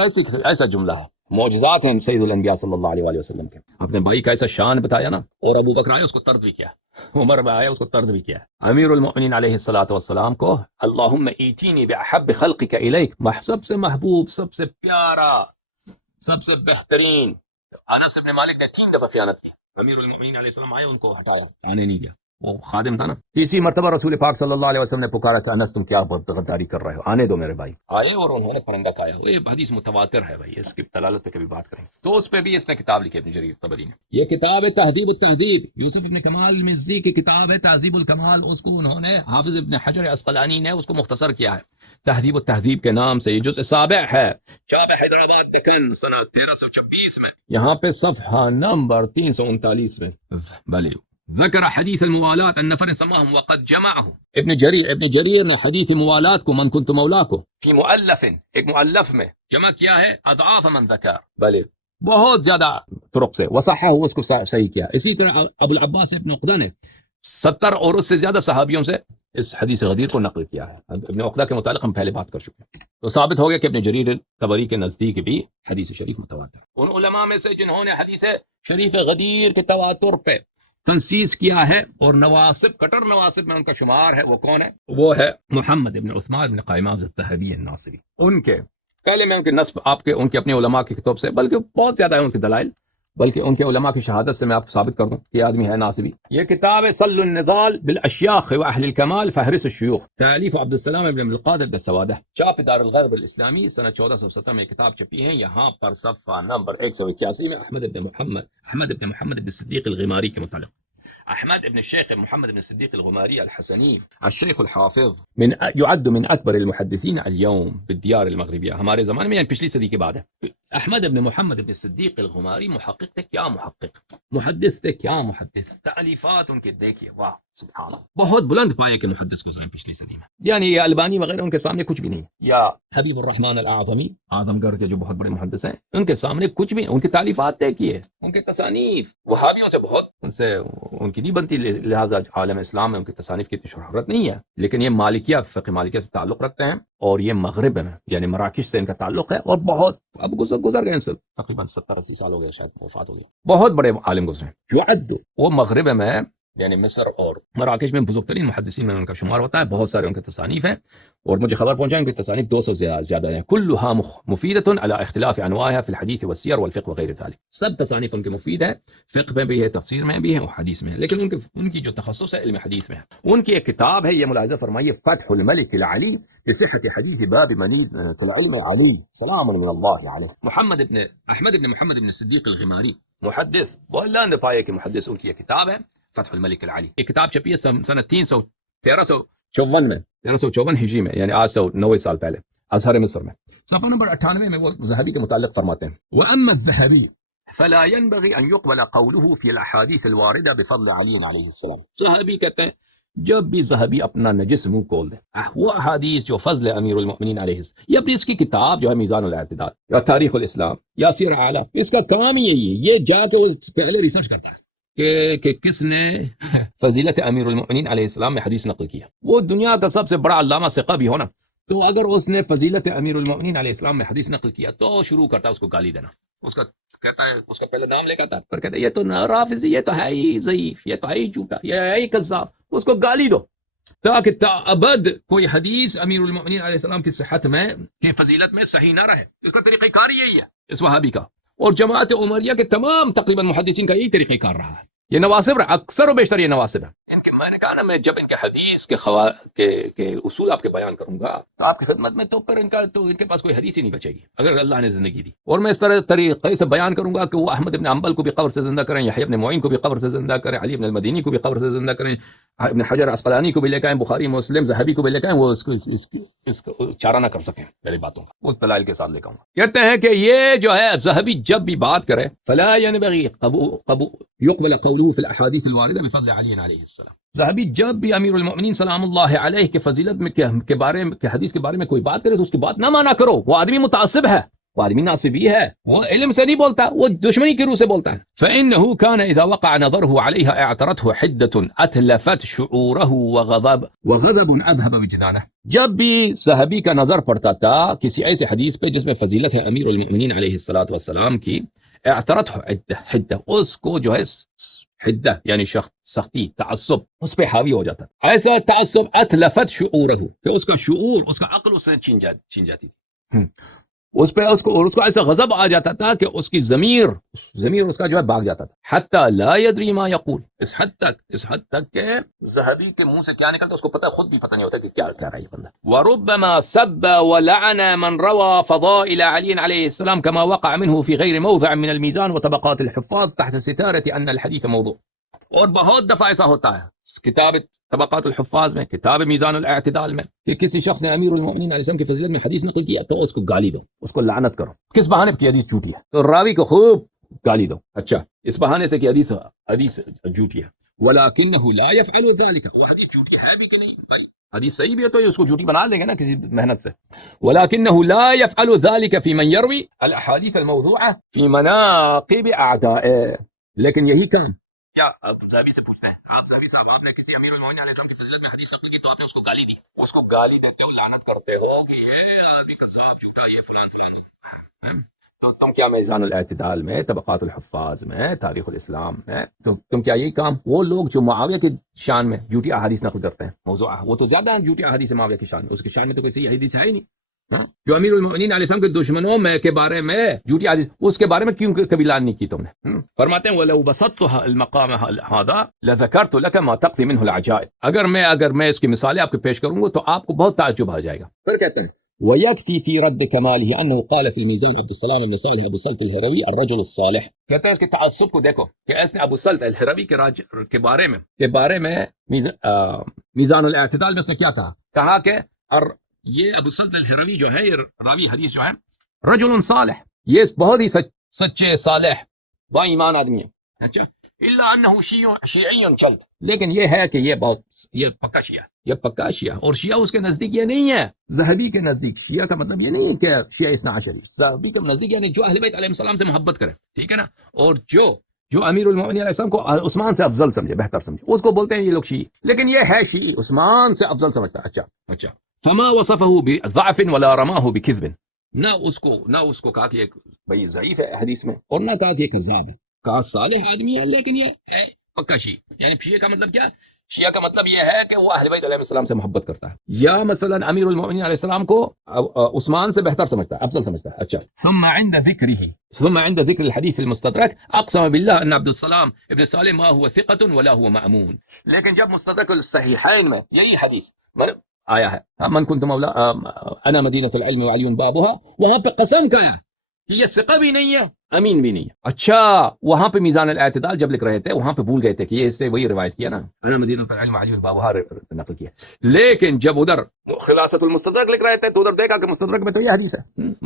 ایسا جملہ ہے. معجزات ہیں سید الانبیاء صلی اللہ علیہ وآلہ وسلم کے. اپنے بھائی کا ایسا شان بتایا نا، اور ابو بکر آئے اس کو طرد بھی کیا، عمر بھی آیا اس کو طرد بھی کیا. امیر المؤمنین علیہ الصلوۃ والسلام کو اللہم ایتینی بأحب خلقک الیک، سب سے محبوب، سب سے پیارا، سب سے بہترین. انس بن مالک نے 3 دفعہ خیانت کی، امیر المؤمنین علیہ السلام آئے ان کو ہٹایا، آنے نہیں دیا. وہ خادم تھا نا. تیسری مرتبہ رسول پاک صلی اللہ علیہ وسلم نے پکارا کہ انس تم کیا غداری کر رہے ہو, آنے دو میرے بھائی. آئے اور انہوں نے پرندہ کھایا. یہ حدیث متواتر ہے بھائی, اس کی دلالت پہ کبھی بات کریں. تو اس پہ بھی اس نے کتاب لکھی ابن جریر طبری نے. یہ کتاب ہے تہذیب التہذیب, یوسف ابن کمال المزی کی کتاب ہے تہذیب الکمال. اس کو انہوں نے حافظ ابن حجر عسقلانی نے اس کو مختصر کیا ہے تہذیب التہذیب کے نام سے. یہ جزء سابع ہے, چاپ حیدرآباد دکن سنہ 1326 میں. یہاں پہ صفحہ نمبر 339 میں بلی ذکر حدیث الموالات النفر سماهم وقد جمعهم. ابن جریر نے حدیث موالات کو من کنت مولا کو فی مؤلف, ایک مؤلف میں جمع کیا ہے اضعاف من ذکر, بلے بہت زیادہ طرق سے. وصححہ, اس کو صحیح کیا. اسی طرح ابو العباس ابن عقدہ نے 70 اور اس سے زیادہ صحابیوں سے اس حدیث غدیر کو نقل کیا ہے. ابن عقدہ کے متعلق ہم پہلے بات کر چکے ہیں. تو ثابت ہو گیا کہ ابن جریر طبری کے نزدیک بھی حدیث شریف متواتر ہے. ان علماء میں سے جنہوں نے حدیث شریف غدیر کے تواتر پہ تنصیص کیا ہے اور نواسب, کٹر نواسب میں ان کا شمار ہے, وہ کون ہے؟ وہ ہے محمد ابن عثمان ابن قائماز الذهبی الناصری. ان کے پہلے میں ان کے نسب آپ کے ان کے اپنے علماء کی کتب سے, بلکہ بہت زیادہ ہے ان کے دلائل, بلکہ ان کے علماء کی شہادت سے میں آپ کو ثابت کر دوں کہ یہ آدمی ہے ناصبی. یہ کتاب ہے سل النضال بالاشیاخ واہل الکمال فہرس الشیوخ, تالیف عبد السلام ابن القادر بالسوادہ, چاپ دار الغرب الاسلامی سنہ 1417 میں کتاب چھپی ہے. یہاں پر صفحہ نمبر 181 میں احمد ابن محمد ابن صدیق الغماری کے متعلق, احمد ابن الشيخ محمد بن صديق الغماري الحسني الشيخ الحافظ يعد من اكبر المحدثين اليوم بالديار المغربيه. ہمارے زمانے میں, یعنی پچھلی صدی کے بعد ہے. احمد ابن محمد ابن صدیق الغماری محقق تھے, کیا محقق, محدث تھے, کیا محدث. تالیفات ان کے دیکھیے, واہ سبحان اللہ, بہت بلند پائے کے محدث گزرے پچھلی صدی میں. یعنی یہ البانی وغیرہ ان کے سامنے کچھ بھی نہیں. یا حبیب الرحمن الاعظمی, اعظم گڑھ کے جو بہت بڑے محدث ہیں, ان کے سامنے کچھ بھی. ان کی تالیفات دیکھیے, ان کے تصانیف وہابیوں سے بہت ان سے ان کی نہیں بنتی, لہٰذا عالم اسلام میں ان کی تصانیف کی اتنی شہرت نہیں ہے. لیکن یہ مالکیہ, فقہ مالکیہ سے تعلق رکھتے ہیں, اور یہ مغرب میں یعنی مراکش سے ان کا تعلق ہے, اور بہت اب گزر گئے ان سے تقریباً 70-80 سال ہو گئے, شاید وفات ہو گئی. بہت بڑے عالم گزرے. یعد, وہ مغرب میں یعنی مصر اور مراکش میں بزرگ ترین محدثین میں ان کا شمار ہوتا ہے. بہت سارے ان کے تصانیف ہیں, اور مجھے خبر پہنچا ان کی تصانیف 200 سے زیادہ ہیں. کلها مفیدۃ علی اختلاف انواعها فی الحدیث والسیر والفقہ وغیر ذلك. سب تصانیف ان کے مفید ہیں, فقہ میں بھی ہے, تفسیر میں بھی ہے, اور حدیث میں ہے. لیکن ان کی جو تخصص ہے علم حدیث میں ہے. ان کی ایک کتاب ہے, یہ ملاحظہ فرمائیے, فتح الملک العلی بصحة حدیث باب منید العلم علی سلام من اللہ علیہ. احمد ابن محمد ابن صدیق الغماری محدث, بلند پائے کے محدث. ان کی یہ کتاب ہے فتح الملک العلی. یہ کتاب چھپی ہے سنہ 1354 میں, 1354 ہجری میں, یعنی آج سے 90 سال پہلے, ازہر مصر میں. صفحہ نمبر 98 میں وہ ذہبی کے متعلق فرماتے ہیں, وَأَمَّا الذَّهَبِيُّ فَلَا يَنبَغِي أَن يُقْبَلَ قَوْلُهُ فِي الْأَحَادِيثِ الْوَارِدَةِ بِفَضْلِ عَلِيٍّ عَلَيْهِ السَّلَامِ. ذہبی کہتے ہیں جب بھی ذہبی اپنا نجس منہ کھول دے, وہ احادیث جو فضل امیر المؤمنین علیہ السلام, یہ اپنی اس کی کتاب جو ہے میزان الاعتدال یا تاریخ الاسلام یا سیر اعلیٰ, اس کا کام ہی یہی ہے. یہ جا کے وہ پہلے ریسرچ کرتا ہے کہ کس نے فضیلت امیر المؤمنین علیہ السلام میں حدیث نقل کیا. وہ دنیا کا سب سے بڑا علامہ ثقہ بھی ہونا, تو اگر اس نے فضیلت امیر المؤمنین علیہ السلام میں حدیث نقل کیا تو شروع کرتا ہے اس کو گالی دینا. اس کا کہتا ہے, اس کا پہلے نام لے کہتا ہے, پر کہتا ہے یہ تو رافضی, یہ تو ہے ہی ضعیف, یہ تو ہے ہی جھوٹا, یہ ہے ہی کذاب. اس کو گالی دو تاکہ تابد کوئی حدیث امیر المؤمنین علیہ السلام کی صحت میں کہ فضیلت میں صحیح نہ رہے. اس کا طریقہ کار یہی ہے اس وہابی کا, اور جماعت عمریہ کے تمام تقریباً محدثین کا یہی طریقہ کار رہا ہے. یہ نواسب اکثر و بیشتر یہ نواسب ہے. ان کے میں نے کہا نا, میں جب ان کے حدیث کے اصول آپ کے بیان کروں گا تو آپ کی خدمت میں, تو پھر ان کے پاس کوئی حدیث ہی نہیں بچے گی اگر اللہ نے زندگی دی. اور میں اس طریقے سے بیان کروں گا کہ وہ احمد ابن حنبل کو بھی قبر سے زندہ کریں, یحییٰ ابن معین کو بھی قبر سے زندہ کریں, علی ابن المدینی کو بھی قبر سے زندہ کریں, ابن حجر عسقلانی کو بھی لے کے آئیں, بخاری مسلم ذہبی کو بھی لے کے آئیں, وہ اس کو چارہ نہ کر سکیں میری باتوں کا. اس دلائل کے ساتھ لے کے آؤں. کہتے ہیں کہ یہ جو ہے ذہبی جب بھی بات کرے, فلا ينبغي يقبل قوله في الاحاديث الوارده بفضل علي عليه السلام. ذہبی جب بھی امیر المؤمنین سلام اللہ علیہ کے فضیلت میں کے بارے میں, کے حدیث کے بارے میں کوئی بات کرے تو اس کی بات نہ مانا کرو. وہ آدمی متعصب ہے, وہ آدمی ناصبی ہے, وہ علم سے نہیں بولتا, وہ دشمنی کی روح سے بولتا ہے. فإنه كان إذا وقع نظره عليها اعترته حدة أتلفت شعوره وغضب أذهب وجدانه. جب بھی صحابی کا نظر پڑتا تھا کسی ایسے حدیث پہ جس میں فضیلت ہے امیر المؤمنین علیہ الصلوۃ والسلام کی, اعترته حدة, اس کو جو ہے حدہ یعنی سختی, تعصب اس پہ حاوی ہو جاتا. ایسا تعصب اتلفت شعوره کہ اس کا شعور, اس کا عقل اس سے چھین جاتی تھی. اس پہ اس کو ایسا غضب آ جاتا تھا کہ اس کی ضمیر اس کا جو ہے بھاگ جاتا تھا. حتی لا یدری ما یقول، اس حد تک کہ ذہبی کے منہ سے کیا نکلتا اس کو پتہ، خود بھی پتہ نہیں ہوتا کہ کیا کہہ رہا ہے یہ بندہ. وربما سب ولعن من روى فضائل علي عليه السلام كما وقع منه في غير موضع من الميزان وطبقات الحفاظ تحت ستارة ان الحديث موضوع. اور بہت دفعہ ایسا ہوتا ہے کتاب طبقات الحفاظ میں، کتاب میزان الاعتدال میں، کہ کسی شخص نے امیر المؤمنین علیہ السلام کی فضیلت میں حدیث نقل کیا تو اس کو گالی دو، اس کو لعنت کرو. کس بہانے کی حدیث جھوٹی ہے تو راوی کو خوب گالی دو. اچھا، اس بہانے سے کہ حدیث جھوٹی ہے. ولکنہ لا يفعل ذلك، وہ حدیث جھوٹی ہے بھی کہ نہیں بھائی، حدیث صحیح بھی ہے تو اس کو جھوٹی بنا لیں گے نا کسی محنت سے. ولکنہ لا يفعل ذلك في من يروي الاحاديث الموضوعه في مناقب اعدائه. لیکن یہی کام کیا آپ صحابی سے پوچھتے ہیں، آپ صحابی صاحب آپ نے کسی امیر المومنین علیہ السلام کی فضیلت میں حدیث نقل کی تو آپ نے اس کو گالی دی، اس کو گالی دیتے ہو، لعنت کرتے ہو کہ یہ آدمی کذاب جھوٹا، یہ فلان. تو تم کیا میزان الاعتدال میں، طبقات الحفاظ میں، تاریخ الاسلام میں تم کیا یہی کام؟ وہ لوگ جو معاویہ کی شان میں جھوٹی احادیث نقل کرتے ہیں موضوع، وہ تو زیادہ ہیں جھوٹی احادیث معاویہ کی شان میں، اس کی شان میں تو کوئی حدیث ہے ہی نہیں. جو امیر المؤمنین علیہ السلام کے دشمنوں میں کے بارے میں جھوٹی حدیث، اس کے بارے میں کیوں کبھی اعلان نہیں کی تم نے؟ فرماتے ہیں وَلَوْ بَسَطْتُ الْمَقَامَ هَذَا لَذَكَرْتُ لَكَ مَا تَقْضِي مِنْهُ الْعَجَائِبِ. اگر میں اس کی مثالیں آپ کو پیش کروں گا تو آپ کو بہت تعجب آ جائے گا. پھر کہتے ہیں وَيَكْفِي فِي رَدِّ كَمَالِهِ أَنَّهُ قَالَ فِي الْمِيزَانِ عبد السلام بن صالح ابو سلط الہروی الرجل الصالح. کہتے ہیں اس کے تعصب کو دیکھو کہ اس نے ابو سلط الہروی کے بارے میں میزان الاعتدال میں اس نے کیا کہا کہ یہ ابو سلط الہروی جو ہے، یہ راوی حدیث جو ہے، رجل صالح، یہ بہت ہی سچے صالح با ایمان آدمی ہے. اچھا، الا انه شیعی چلت، لیکن یہ ہے کہ یہ پکا شیعہ اور شیعہ اس کے نزدیک یہ نہیں ہے. ذہبی کے نزدیک شیعہ کا مطلب یہ نہیں ہے کہ شیعہ اثنا عشری، ذہبی کے نزدیک یعنی جو اہل بیت علیہ السلام سے محبت کرے، ٹھیک ہے نا، اور جو امیر المؤمنین علیہ السلام کو عثمان سے افضل سمجھے، بہتر سمجھے، اس کو بولتے ہیں یہ لوگ شیعی. لیکن یہ ہے شیعی، عثمان سے افضل سمجھتا ہے. اچھا فما وصفه بضعف ولا رماه بكذب، نہ اس کو کہا کہ یہ بھئی ضعیف ہے حدیث میں، اور نہ کہا کہ یہ کذاب ہے، کہا صالح آدمی ہے لیکن یہ ہے پکا شیعی. یعنی شیعہ کا مطلب کیا؟ شیعہ کا مطلب یہ ہے کہ وہ اہل بیت علیہ السلام سے محبت کرتا ہے، یا مثلا امیر المؤمنین علیہ السلام کو عثمان سے بہتر سمجھتا ہے، افضل سمجھتا ہے. اچھا، ثم عند ذکر الحدیث المستدرک اقسم بالله ان عبد السلام ابن صالح ما هو ثقة ولا هو مأمون. لیکن جب مستدرک الصحیحین میں یہی حدیث آیا ہے، من کنت مولا انا مدینۃ العلم وعلی بابها، وہاں پہ قسم کہا کہ یہ ثقہ بھی نہیں ہے، امین بھی نہیں ہے. اچھا، وہاں پہ میزان الاعتدال جب لکھ رہے تھے وہاں پہ بھول گئے تھے کہ یہ اس نے وہی روایت کیا نا، انا مدینۃ العلم وعلی بابها نقل کیا. لیکن جب ادھر خلاصۃ المستدرک لکھ رہے تھے تو ادھر دیکھا کہ مستدرک میں تو یہ حدیث ہے،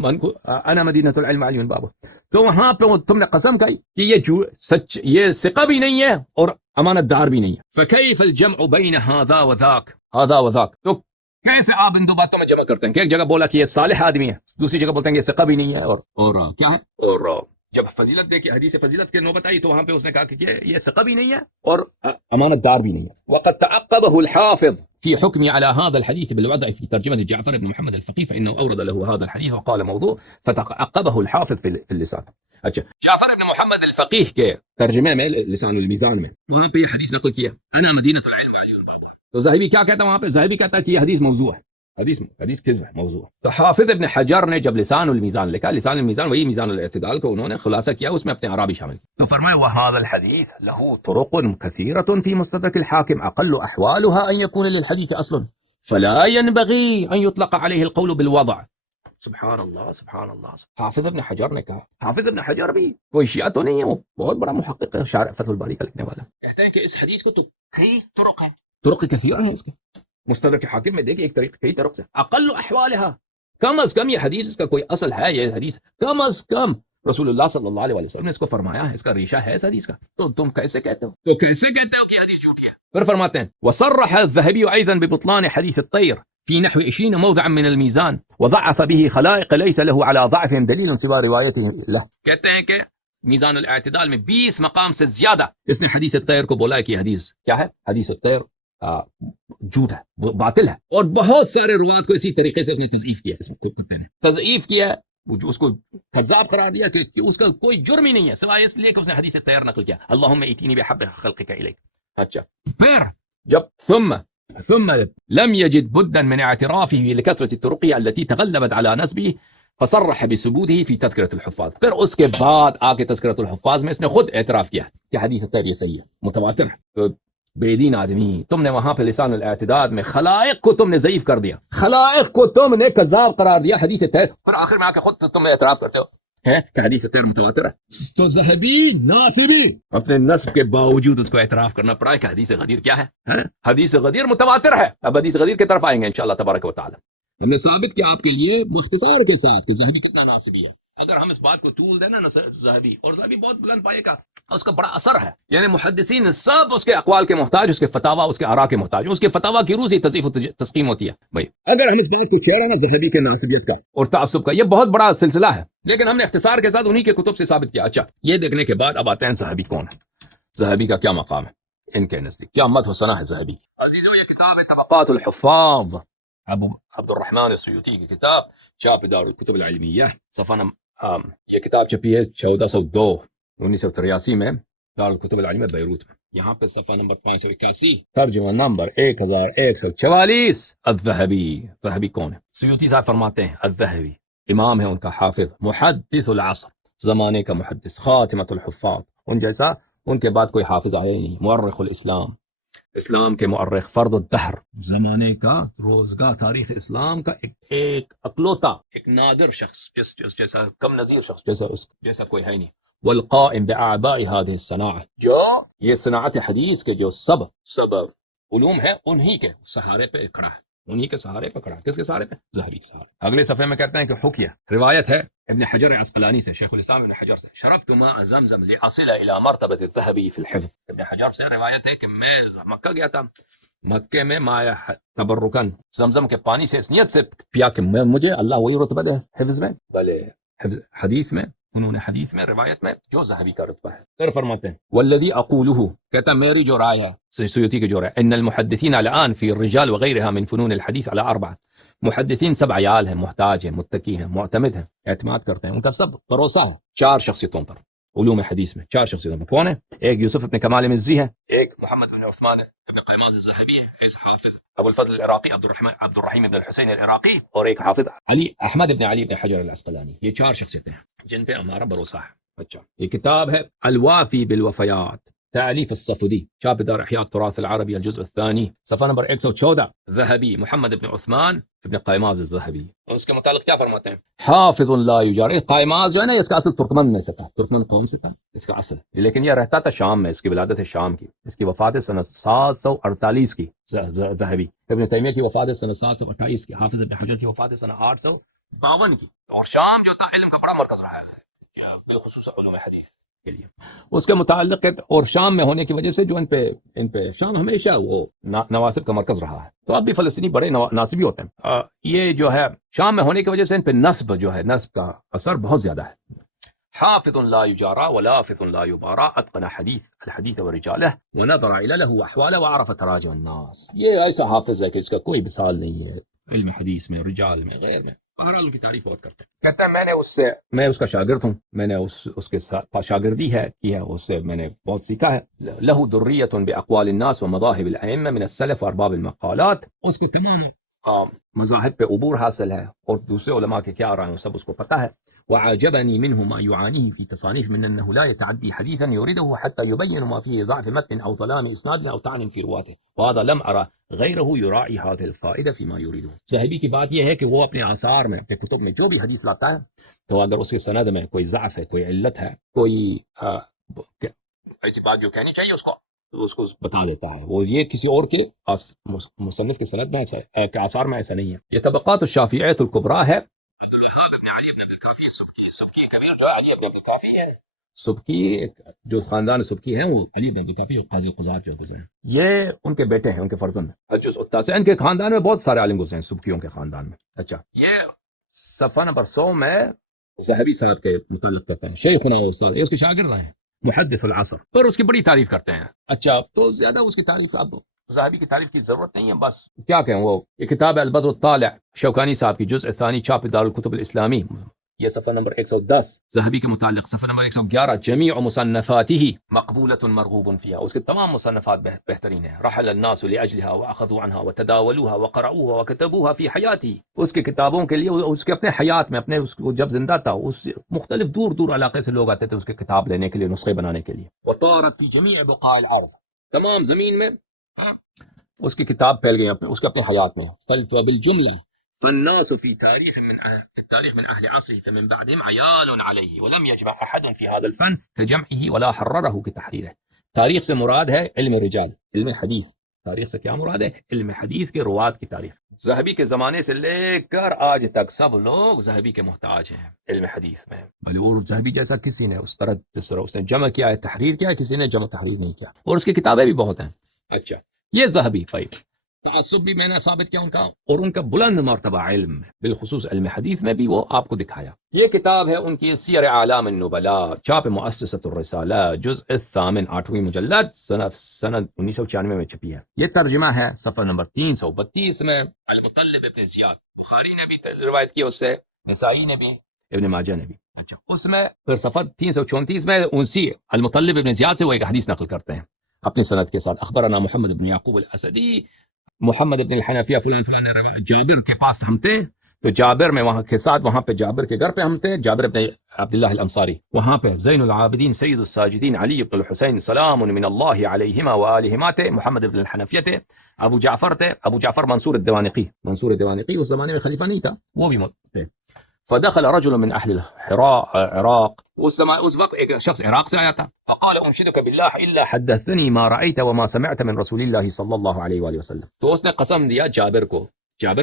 من کو انا مدینۃ العلم وعلی بابها، تو وہاں پہ تم نے قسم کھائی کہ یہ ثقہ بھی نہیں ہے اور امانت دار بھی نہیں ہے. فكيف الجمع بين هذا وذاك، تو کیسے آپ ان دو باتوں میں جمع کرتے ہیں کہ ایک جگہ بولا کہ یہ صالح آدمی ہے، دوسری جگہ بولتے ہیں کہ یہ ثقہ بھی نہیں ہے، اور کیا ہے، اور جب فضیلت دیکھی، حدیث فضیلت کے نوبت آئی تو وہاں پہ اس نے کہا کہ یہ ثقہ بھی نہیں ہے اور امانت دار بھی نہیں ہے. وقد تعقبه الحافظ في حكم على هذا الحديث بالوضع في ترجمة جعفر بن محمد الفقيه فإنه أورد له هذا الحديث وقال موضوع، فتعقبه الحافظ في اللسان. اچھا، جعفر بن محمد الفقيه کے ترجمے میں لسان الميزان میں وہاں پہ یہ حدیث نقل کیا، انا مدینۃ العلم وعلی بابها. تو ذہبی کیا کہتا ہے وہاں پہ؟ ذہبی کہتا ہے کہ یہ حدیث موضوع ہے، حدیث کذب ہے، موضوع. تو حافظ ابن حجر نے جب لسان المیزان لکھا، لسان المیزان وہی میزان الاعتدال کو انہوں نے خلاصہ کیا، اس میں اپنے عرابی شامل کیا. تو فرمایا وهذا الحديث له طرق كثيرة في مستدرك الحاكم اقل احوالها ان يكون للحديث اصل فلا ينبغي ان يطلق عليه القول بالوضع. سبحان اللہ. حافظ ابن حجر نے کہا، حافظ ابن حجر بھی کوئی شیعہ تو نہیں ہے، وہ بہت بڑا محقق ہے، شارح فتح الباری کا لکھنے والا، کہتا ہے کہ اس حدیث کو تو کئی طرق ہیں، طرق کثیرہ ہیں اس کے. مستدرک حاکم میں دیکھیں ایک طریقہ کئی طرق سے، اقل احوالها، کم از کم یہ حدیث اس کا کوئی اصل ہے، یہ حدیث کم از کم رسول اللہ صلی اللہ علیہ وسلم نے اس کو فرمایا ہے، اس کا ریشہ ہے اس حدیث کا، تو تم کیسے کہتے ہو کہ حدیث جھوٹی ہے؟ پھر فرماتے ہیں وصرح الذهبي ايضا ببطلان حديث الطير في نحو 20 موضعا من الميزان وضعف به خلائق ليس له على ضعفهم دليل سوى روايته له. کہتے ہیں کہ میزان الاعتدال میں 20 مقام سے زیادہ اس نے حدیث الطیر کو بولا ہے کہ حدیث کیا ہے، حدیث الطیر جھوٹ ہے، باطل ہے، اور بہت سارے روایات کو اسی طریقے سے اس نے تضعیف کیا، اس میں تضعیف کیا، جو اس کو کذاب قرار دیا کہ اس کا کوئی جرم ہی نہیں ہے سوائے اس لیے کہ اس نے حدیث طیر نقل کیا، اللهم ائتنی بحب خلقك الیک. اچھا، پھر جب ثم لم يجد بدا من اعترافه لكثرة الطرق التي تغلبت على نسبه فصرح بثبوته في تذکرۃ الحفاظ. پھر اس کے بعد آ کے تذکرۃ الحفاظ میں اس نے خود اعتراف کیا کہ حدیث طاہر یہ صحیح ہے، متواتر ہے. تو بے دین آدمی، تم نے وہاں پہ لسان الاعتداد میں خلائق کو تم نے ضعیف کر دیا، خلائق کو تم نے کذاب قرار دیا حدیث طاہر، پھر آخر میں آ کے خود تم اعتراف کرتے ہو ہے کہ حدیث طاہر متواتر ہے. تو ذہبی ناصبی اپنے نصب کے باوجود اس کو اعتراف کرنا پڑا ہے کہ حدیث غدیر کیا ہے، حدیث غدیر متواتر ہے. اب حدیث غدیر کی طرف آئیں گے انشاءاللہ تبارک و تعالی. ہم نے ثابت کیا آپ کے لیے مختصار کے ساتھ کہ ذہبی کتنا ناصبی ہے. اگر ہم اس بات کو طول دیں نا ذہبی، اور ذہبی بہت بلند پائے کا، اس کا بڑا اثر ہے. یعنی محدثین سب اس کے اقوال کے محتاج، اس کے فتاوا، اس کے آراء کے محتاج، اس کے فتاوا کی روح سے تضعیف و تسقیم ہوتی ہے. بھائی اگر ہم اس بات کو چھیڑا نا ذہبی کے ناصبیت کا اور تعصب کا، یہ بہت بڑا سلسلہ ہے، لیکن ہم نے اختصار کے ساتھ انہی کے کتب سے ثابت کیا. اچھا، یہ دیکھنے کے بعد اب آتے ہیں ذہبی کون ہے، ذہبی کا کیا مقام ہے ان کے نزدیک، کیا مدح و ثنا ہے ذہبی. عزیزو، یہ کتاب ہے طبقات الحفاظ، ابو عبد الرحمن السیوطی کی کتاب، چھاپ دار الکتب العلمیہ، صفحہ یہ کتاب چھپی ہے 1402 1983 میں دار الکتب العلمیہ بیروت میں. یہاں پہ صفحہ نمبر 581، ترجمہ نمبر 1144. الذہبی، ذہبی کون ہے؟ سیوطی صاحب فرماتے ہیں الذہبی امام ہے ان کا، حافظ، محدث العصر، زمانے کا محدث، خاتمۃ الحفاظ، ان جیسا ان کے بعد کوئی حافظ آیا ہی نہیں. مورخ الاسلام، اسلام کے مؤرخ، فرد الدہر، زمانے کا، روزگار، تاریخ اسلام کا ایک اکلوتا، ایک نادر شخص، جیسا کم نظیر شخص، جیسا کوئی ہے نہیں. والقائم بأعباء هذه الصناعة، جو یہ صناعت حدیث کے جو سب علوم ہے انہی کے سہارے پہ کھڑا ہے، انہی کے سہارے پہ کھڑا ہے. کس کے سہارے پہ؟ ذہبی کے سہارے. اگلے صفحے میں کہتے ہیں کہ حکیہ، روایت ہے ابن حجر عسقلانی سے، شیخ الاسلام ابن حجر سے، شربت ماء زمزم لأصل الى مرتبة الذهبي في الحفظ. ابن حجر سے روایت ہے کہ میں مکہ گیا تھا، مکے میں ماء تبرکن، زمزم کے پانی سے اس نیت سے پیا کہ مجھے اللہ وہی رتبہ دے حفظ میں، بلے حفظ حدیث میں، فنون حدیث میں، روایت میں جو ذہبی کا رتبہ ہے. پھر فرماتے ہیں والذی اقولہ، کہتا میری جو رائے ہے، سیوطی کی جو رائے، ان المحدثین الان فی الرجال وغیرها من فنون الحدیث على 4. محدثین سب عیال ہیں، محتاج ہیں، متقی ہیں، معتمد ہیں، اعتماد کرتے ہیں، ان کا سب بھروسہ ہے 4 شخصیتوں پر علوم حدیث میں. 4 شخصیتوں پر کون ہے؟ ایک یوسف ابن کمال مزی ہے، ایک محمد بن عثمان ابن قیماز الذهبی ہے، ایک حافظ ابو الفضل العراقی عبد الرحیم ابن الحسین العراقی، اور ایک حافظ علی احمد ابن علی ابن حجر العسقلانی. یہ 4 شخصیتیں ہیں جن پہ ہمارا بھروسہ ہے. اچھا، یہ کتاب ہے الوافی بالوفیات، تألیف الصفدی، چھاپ دار احیاء التراث العربی، الجزء الثانی، صفحہ نمبر 114. ذہبی محمد ابن عثمان ابن قیماز الذهبی. اور اس کے متعلق کیا فرماتے ہیں؟ حافظ لا یجار. قیماز جو ہے نا، اس کا اصل ترکمن میں سے تھا، ترکمن قوم سے تھا اس کا اصل، لیکن یہ رہتا تھا شام میں، اس کی ولادت ہے شام کی، اس کی وفات سنہ 748 کی. ذہبی ابن تیمیہ کی وفات سنہ 728 کی، حافظ ابن حجر کی وفات سنہ 852 کی. اور شام جو تھا علم کا بڑا مرکز رہا ہے، خصوصاً علوم حدیث کے لیے. اس کے متعلق، اور شام میں ہونے کی وجہ سے جو ان پہ شام ہمیشہ وہ نواسب کا مرکز رہا ہے. تو اب بھی فلسطینی بڑے ناصبی ہوتے ہیں. یہ جو ہے شام میں ہونے کی وجہ سے ان پہ نصب جو ہے، نصب کا اثر بہت زیادہ ہے. حافظ لا یجارا ولافظ لا یبارا، اتقن حدیث الحدیث ورجالہ ونظر الى له احواله وعرف تراجم الناس. یہ ایسا حافظ ہے کہ اس کا کوئی مثال نہیں ہے علم حدیث میں، رجال میں، غیر میں. بہرحال ان کی تعریف بہت کرتے ہیں. کہتا ہے میں اس کا شاگرد ہوں، میں نے اس کے ساتھ شاگردی ہے کی ہے، اس سے میں نے بہت سیکھا ہے. له ذریۃ باقوال الناس ومذاهب الائمه من السلف وارباب المقالات. اس کو تمام مذاہب پہ عبور حاصل ہے اور دوسرے علماء کے کیا رائے ہیں سب اس کو پتہ ہے. وعجبني منه ما يعانيه في تصانيف من أنه لا يتعدي حديثا يورده حتى يبين ما فيه ضعف متن أو ظلام إسناد أو طعن في رواته، وهذا لم أرى غيره يراعي هذه الفائدة فيما يريده. ذہبی کی بات یہ ہے کہ وہ اپنے آثار میں، اپنے کتب میں جو بھی حدیث لاتا ہے، تو اگر اس کے سند میں کوئی ضعف ہے، کوئی علت ہے، کوئی ایسی بات جو کہنی چاہیے اس کو بتا دیتا ہے. وہ یہ کسی اور کے مصنف کے سند میں کے آثار میں ایسا نہیں ہے. یہ طبقات الشافعیۃ الکبریٰ ہے. سبکی کبیر جو علی ابن عبدالکافی ہے، سبکی جو خاندان سبکی ہیں وہ علی ابن عبدالکافی اور قاضی قضات جو گزرے ہیں، یہ ان کے بیٹے ہیں، ان کے فرزند ہیں. الجزء التاسع، ان کے خاندان میں بہت سارے عالم گزرے ہیں سبکیوں کے خاندان میں. اچھا، یہ صفحہ نمبر 100 میں ذہبی صاحب کے متعلق کرتے ہیں. شیخنا استاد، یہ اس کے شاگرد ہیں، محدث العصر، پر اس کی بڑی تعریف کرتے ہیں. اچھا، تو زیادہ اس کی تعریف اب ذہبی کی تعریف کی ضرورت نہیں ہے، بس کیا کہیں. وہ یہ کتاب ہے البدر الطالع، شوکانی صاحب کی، جزء ثانی، چھاپ دار الکتب الاسلامی، یہ صفحہ نمبر 110 ذہبی کے متعلق، صفحہ نمبر 111 جميع مصنفاته مقبولة مرغوب فيها، اس کے تمام مصنفات بہترین ہیں. رحل الناس لأجلها وأخذوا عنها وتداولوها وقرأوها وكتبوها في حياته، اس کے کتابوں کے لیے، اس کے اپنے حیات میں، اپنے وہ جب زندہ تھا، اس مختلف دور دور علاقے سے لوگ آتے تھے اس کے کتاب لینے کے لیے، نسخے بنانے کے لیے. وطارت في جميع بقاع الارض، تمام زمین میں اس کی کتاب پھیل گئی اس کے اپنے حیات میں. فبالجملہ فالناس في تاريخ من أهل عصره فمن بعدهم عيال عليه ولم يجمع أحد في هذا الفن كجمعه ولا حرره كتحريره. تاریخ سے مراد ہے علم رجال، علم حدیث. تاریخ سے کیا مراد ہے؟ علم حدیث کے روات کی تاریخ. ذہبی کے زمانے سے لے کر آج تک سب لوگ ذہبی کے محتاج ہیں علم حدیث میں. بھلے اور ذہبی جیسا کسی نے اس طرح اس نے جمع کیا ہے، تحریر کیا ہے، کسی نے جمع تحریر نہیں کیا، اور اس کی کتابیں بھی بہت ہیں. اچھا، یہ ذہبی بھائی تعصب بھی میں نے ثابت کیا ان کا، اور ان کا بلند مرتبہ علم میں، بالخصوص علم حدیث میں بھی وہ آپ کو دکھایا. یہ کتاب ہے ان کی سیر اعلام النبلاء، چھاپ مؤسسۃ الرسالہ، جزء الثامن، 8ویں مجلد، سنہ 1996 میں چھپی ہے. یہ ترجمہ ہے صفحہ نمبر 332 میں. المطلب ابن زیاد، بخاری نے بھی روایت کی اس سے، نسائی نے بھی، ابن ماجہ نے بھی. اچھا، اس میں پھر صفحہ 334 میں انسی المطلب ابن زیاد سے وہ ایک حدیث نقل کرتے ہیں اپنی سند کے ساتھ. اخبرنا محمد بن یعقوب الاسدی، محمد ابن الحنفیہ فلان فلان نے جابر کے پاس ہم تھے، تو جابر میں وہاں کے ساتھ، وہاں پہ جابر کے گھر پہ ہم تھے، جابر ابن عبداللہ الانصاری. وہاں پہ زین العابدین سید الساجدین علی ابن الحسین سلام من اللہ علیہما وآلہما تھے، محمد ابن الحنفیہ تھے، ابو جعفر تھے، ابو جعفر منصور الدوانقی. منصور الدوانقی اس زمانے میں خلیفہ نہیں تھا، وہ بھی تھے. فدخل رجل من اهل العراق، اس وقت ایک شخص عراق سے آیا تھا. فقال انشدك بالله الا حدثني ما رايت وما سمعت من رسول الله صلی اللہ علیہ وآلہ وسلم. تو اس نے قسم دیا جابر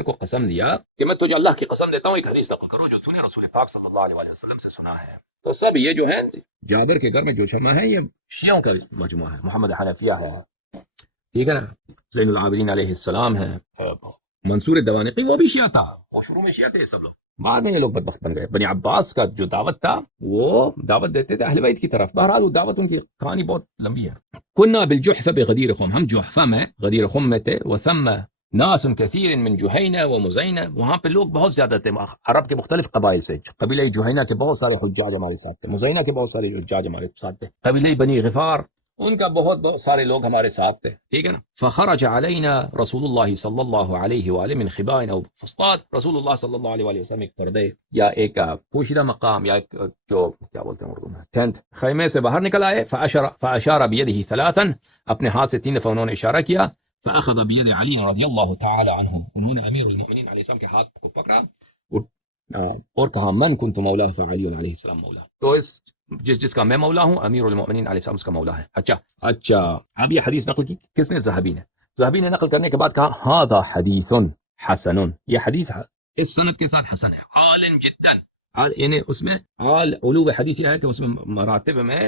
کو قسم دیا کہ میں تجھے اللہ کی قسم دیتا ہوں ایک حدیث نقل کرو جو تو نے رسول پاک صلی اللہ علیہ وآلہ وسلم سے سنا ہے. تو سب یہ جو ہیں جابر کے گھر میں جو جمع ہے یہ شیعوں کا مجموعہ ہے. محمد حنفیہ ہے، ٹھیک ہے نا، زین العابدین علیہ السلام ہے، منصور الدوانقی وہ بھی شیعہ تھا، وہ شروع میں شیعہ تھے سب لوگ، بعد میں یہ لوگ بدبخت بن گئے. بنی عباس کا جو دعوت تھا وہ دعوت دیتے تھے اہل بیت کی طرف. بہرحال وہ دعوت ان کی کہانی بہت لمبی ہے. كنا بالجحفة بغدير خم، ہم جحفہ میں غدیر خم میں تھے. وثم ناس كثير من جهينة ومزينة، وہاں پہ لوگ بہت زیادہ تھے عرب کے مختلف قبائل سے. قبیلہ جہینہ کے بہت سارے حجاج ہمارے ساتھ تھے، مزینہ کے بہت سارے حجاج ہمارے ساتھ تھے، قبیلہ بنی غفار ان کا بہت سارے لوگ ہمارے ساتھ تھے، ٹھیک ہے نا. فخرج علينا رسول اللہ صلی اللہ علیہ وآلہ من خبائن او فسطاط، رسول اللہ صلی اللہ علیہ وآلہ وسلم ایک پردے یا ایک پوشیدہ مقام یا ایک جو کیا بولتے ہیں اردو میں ٹینٹ، خیمے سے باہر نکل آئے. فاشار بيده ثلاثا، اپنے ہاتھ سے 3 دفعہ انہوں نے اشارہ کیا. فاخذ بيد علي رضی اللہ تعالی عنہ، انہوں نے امیر المؤمنین علیہ السلام کے ہاتھ کو پکڑا اور کہا من كنت مولاه فعلی علیہ السلام مولا، تو جس کا میں مولا ہوں امیر المؤمنین علیہ السلام اس کا مولا ہے. اچھا اب یہ حدیث نقل کی کس نے؟ ذہبی نے نقل کرنے کے بعد کہا هذا حدیث حسن، یہ حدیث اس سند کے ساتھ حسن ہے. عال جدا، یعنی اس میں علو حدیث یہ ہے کہ اس میں مراتب میں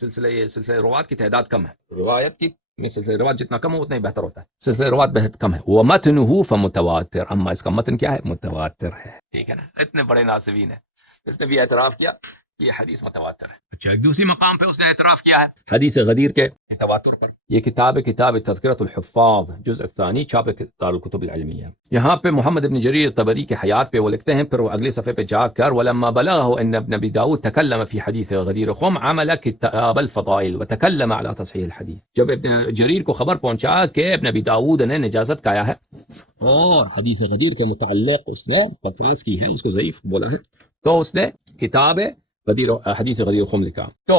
سلسلہ روات کی تعداد کم ہے، روایت کی میں سلسلہ روات جتنا کم ہو اتنا ہی بہتر ہوتا ہے، سلسلہ روات بہت کم ہے. ومتنه فمتواتر، اما اس کا متن کیا ہے؟ متواتر ہے، ٹھیک ہے نا. اتنے بڑے ناصبین ہیں، اس نے بھی اعتراف کیا یہ حدیث متواتر ہے. اچھا، ایک دوسری مقام پہ اس نے اعتراف کیا ہے حدیث غدیر کے تواتر پر. یہ کتاب تذکرۃ الحفاظ، جزء الثانی، چھاپ دار الکتب العلمیہ. یہاں پہ محمد ابن جریر طبری کے حیات پہ وہ لکھتے ہیں، پھر وہ اگلے صفحے پہ جا کر ولما بلغه ان ابن ابي داود تكلم في حديث غدير خم عمل كتاب الفضائل وتكلم على تصحيح الحديث. جب ابن جریر کو خبر پہنچا کہ ابن ابی داود نے نجازت کایا ہے اور حدیث غدیر کے متعلق اس نے بکواس کی ہے، اس کو ضعیف بولا ہے، تو اس نے کتاب حدیث غدیر خم لکھا. تو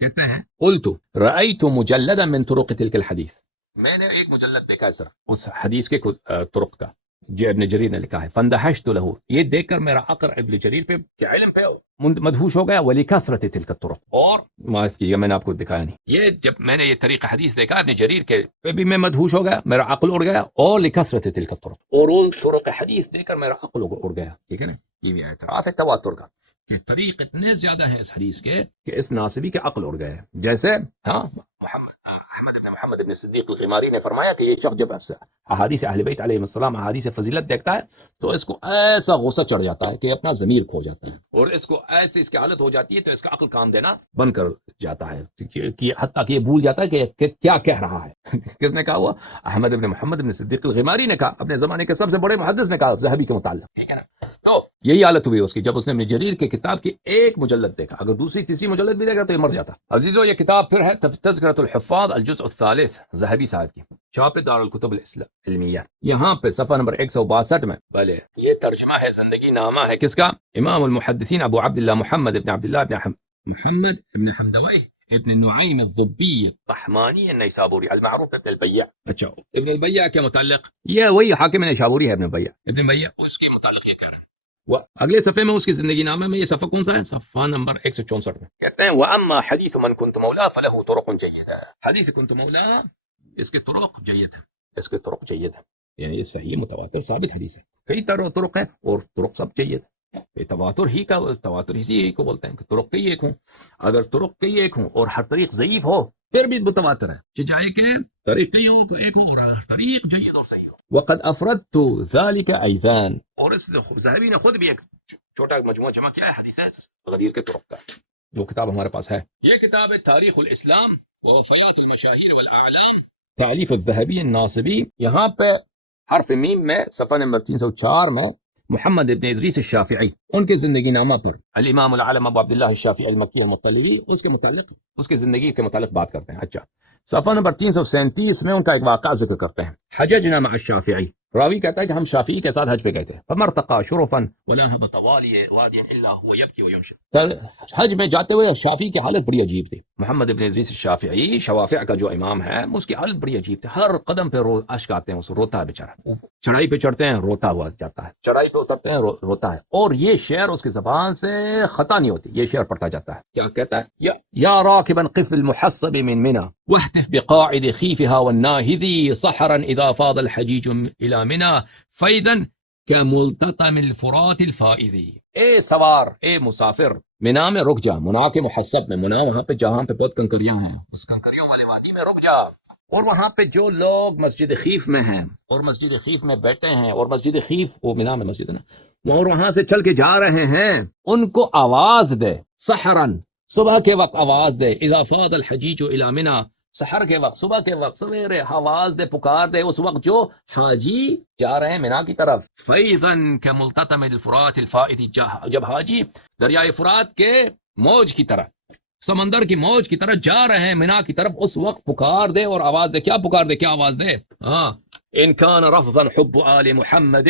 کہتے ہیں قلت رأيت مجلدا من طرق تلك الحديث، میں نے ایک مجلد دیکھا ہے سر اس حدیث کے طرق کا جو ابن جریر نے لکھا ہے. فاندهشت له، یہ دیکھ کر میرا عقل ابن جریر پہ کہ علم پہ مدہوش ہو گیا. ولکثرت تلك الطرق، اور معاف کیجیے میں نے آپ کو دکھایا نہیں، یہ جب میں نے یہ طریقہ حدیث دیکھا ابن جریر کے پہ بھی میں مدہوش ہو گیا، میرا عقل اڑ گیا. اور لکثرت تلك الطرق، اور وہ طرق حدیث دیکھ کر میرا عقل اڑ گیا، ٹھیک ہے نا. یہ بھی اعتراف ہے تواتر کا کہ طریق اتنے زیادہ ہیں اس حدیث کے کہ اس ناصبی کے عقل اڑ گئے. جیسے احمد ابن صدیق الغماری نے فرمایا کہ یہ شخص جب احادیث اہل بیت علیہ السلام احادیث فضیلت دیکھتا ہے تو اس کو ایسا غصہ چڑھ جاتا ہے کہ اپنا ضمیر کھو جاتا ہے، اور اس کو ایسی اس کی حالت ہو جاتی ہے تو اس کا عقل کام دینا بند کر جاتا ہے، کہ حتیٰ کہ یہ بھول جاتا ہے کہ کیا کہہ رہا ہے۔ کس نے کہا ہوا؟ احمد ابن محمد ابن صدیق الغماری نے کہا، اپنے زمانے کے سب سے بڑے محدث نے کہا ذہبی کے متعلق، ٹھیک ہے نا۔ تو یہی حالت ہوئی اس کی جب اس نے ابن جریر کے کتاب کی ایک مجلد دیکھا، اگر دوسری تیسری مجلد بھی دیکھا تو یہ مر جاتا۔ عزیزو، یہ کتاب پھر ہے تذکرۃ الحفاظ الجزء الثالث، ذہبی صاحب کی، چھاپ دار الکتب العلمیہ، یہاں پہ صفحہ نمبر 162 میں۔ بھلے یہ ترجمہ ہے، زندگی نامہ ہے کس کا؟ امام المحدثین ابو عبداللہ محمد ابن عبداللہ ابن محمد ابن حمدوی ابن نعیم الضبی الطحمانی النیسابوری المعروف ابن البیع۔ اچھا، ابن البیع کے متعلق یہ وہی حاکم نیسابوری ہے ابن البیع۔ ابن البیع اس کے متعلق یہ کہہ رہے ہیں، اگلے صفحے میں اس کی زندگی نامہ میں، یہ صفحہ کون سا ہے؟ صفحہ نمبر 164 میں کہتے ہیں وَأَمَّا حَدِيثُ مَنْ كُنْتُ مَوْلَا فَلَهُ طُرُقٌ جَيِّدَةٌ۔ حدیث کنت مولا اس کے طرق جید ہے، اس کے طرق جید ہے، یعنی یہ صحیح متواتر ثابت حدیث ہے، کئی طرق ہیں اور طرق سب جید ہے۔ تواتر ہی کو بولتے ہیں کہ طرق کئی ایک ہوں، اگر طرق کئی ایک ہوں اور ہر طریق ضعیف ہو پھر بھی متواتر ہے، چاہے کہ طریق کئی ہوں تو ایک ہوں اور ہر طریق جید اور صحیح ہو۔ وقد افردت ذلك ايضا، اور اس ذہبی نے خود بھی ایک چھوٹا مجموعہ جمع کیا ہے حدیث غدیر کے طرق کا، وہ کتاب ہمارے پاس ہے۔ یہ کتاب ہے تاریخ الاسلام ووفیات المشاہیر والاعلام، تالیف الذہبی الناصبی۔ یہاں پہ حرف میم میں صفحہ نمبر 304 میں محمد ابن ادریس الشافعی، ان کے زندگی نامہ پر الامام العالم ابو عبداللہ الشافعی المکی المطلبی، اس کے متعلق، اس کے زندگی کے متعلق بات کرتے ہیں۔ اچھا، صفحہ نمبر 337 میں ان کا ایک واقعہ ذکر کرتے ہیں۔ حججنا مع الشافعی، راوی کہتا ہے کہ ہم شافعی کے ساتھ حج پہ گئے تھے، فمرتقى شرفا ولا هبط واديا الا هو يبكي وينشد۔ حج میں جاتے ہوئے شافعی کی حالت بڑی عجیب تھی۔ محمد ابن ادریس الشافعی شوافع کا جو امام ہے، اس کی حالت بڑی عجیب تھی، ہر قدم پہ اشک آتے ہیں، اس روتا ہے بیچارہ، چڑھائی پہ چڑھتے ہیں روتا ہوا جاتا ہے، چڑھائی پہ اترتے ہیں روتا ہے، اور یہ شعر اس کی زبان سے خطا نہیں ہوتی، یہ شعر پڑھتا جاتا ہے۔ کیا کہتا ہے؟ یا راکبا قف المحصب من منى واهتف بقاعد خيفها والناهذي صحرا اذا فاض الحجيج الى منى فاذا كملتطم الفرات الفائذ۔ اے سوار، اے مسافر، منا میں رک جا، منا کے محصب میں، منا وہاں پہ جہاں پہ بہت کنکریاں ہیں، اس کنکریوں والے وادی میں رک جا، اور وہاں پہ جو لوگ مسجد خیف میں ہیں اور مسجد خیف میں بیٹھے ہیں، اور مسجد خیف وہ منا میں مسجد ہے نا، اور وہاں سے چل کے جا رہے ہیں، ان کو آواز دے، سحرن، صبح کے وقت آواز دے، اذا فاض الحجیج الى منى، سحر کے وقت، صبح کے وقت، سویرے آواز دے، پکار دے، اس وقت جو حاجی جا رہے ہیں منا کی طرف۔ فَإِذًا كَمُلْتَطَمِ الْفُرَاتِ الْفَائِدِ، جب حاجی دریائے فرات کے موج کی طرح، سمندر کی موج کی طرح جا رہے ہیں منا کی طرف، اس وقت پکار دے اور آواز دے۔ کیا پکار دے، کیا آواز دے؟ ہاں، ان کان رفضا حب آل محمد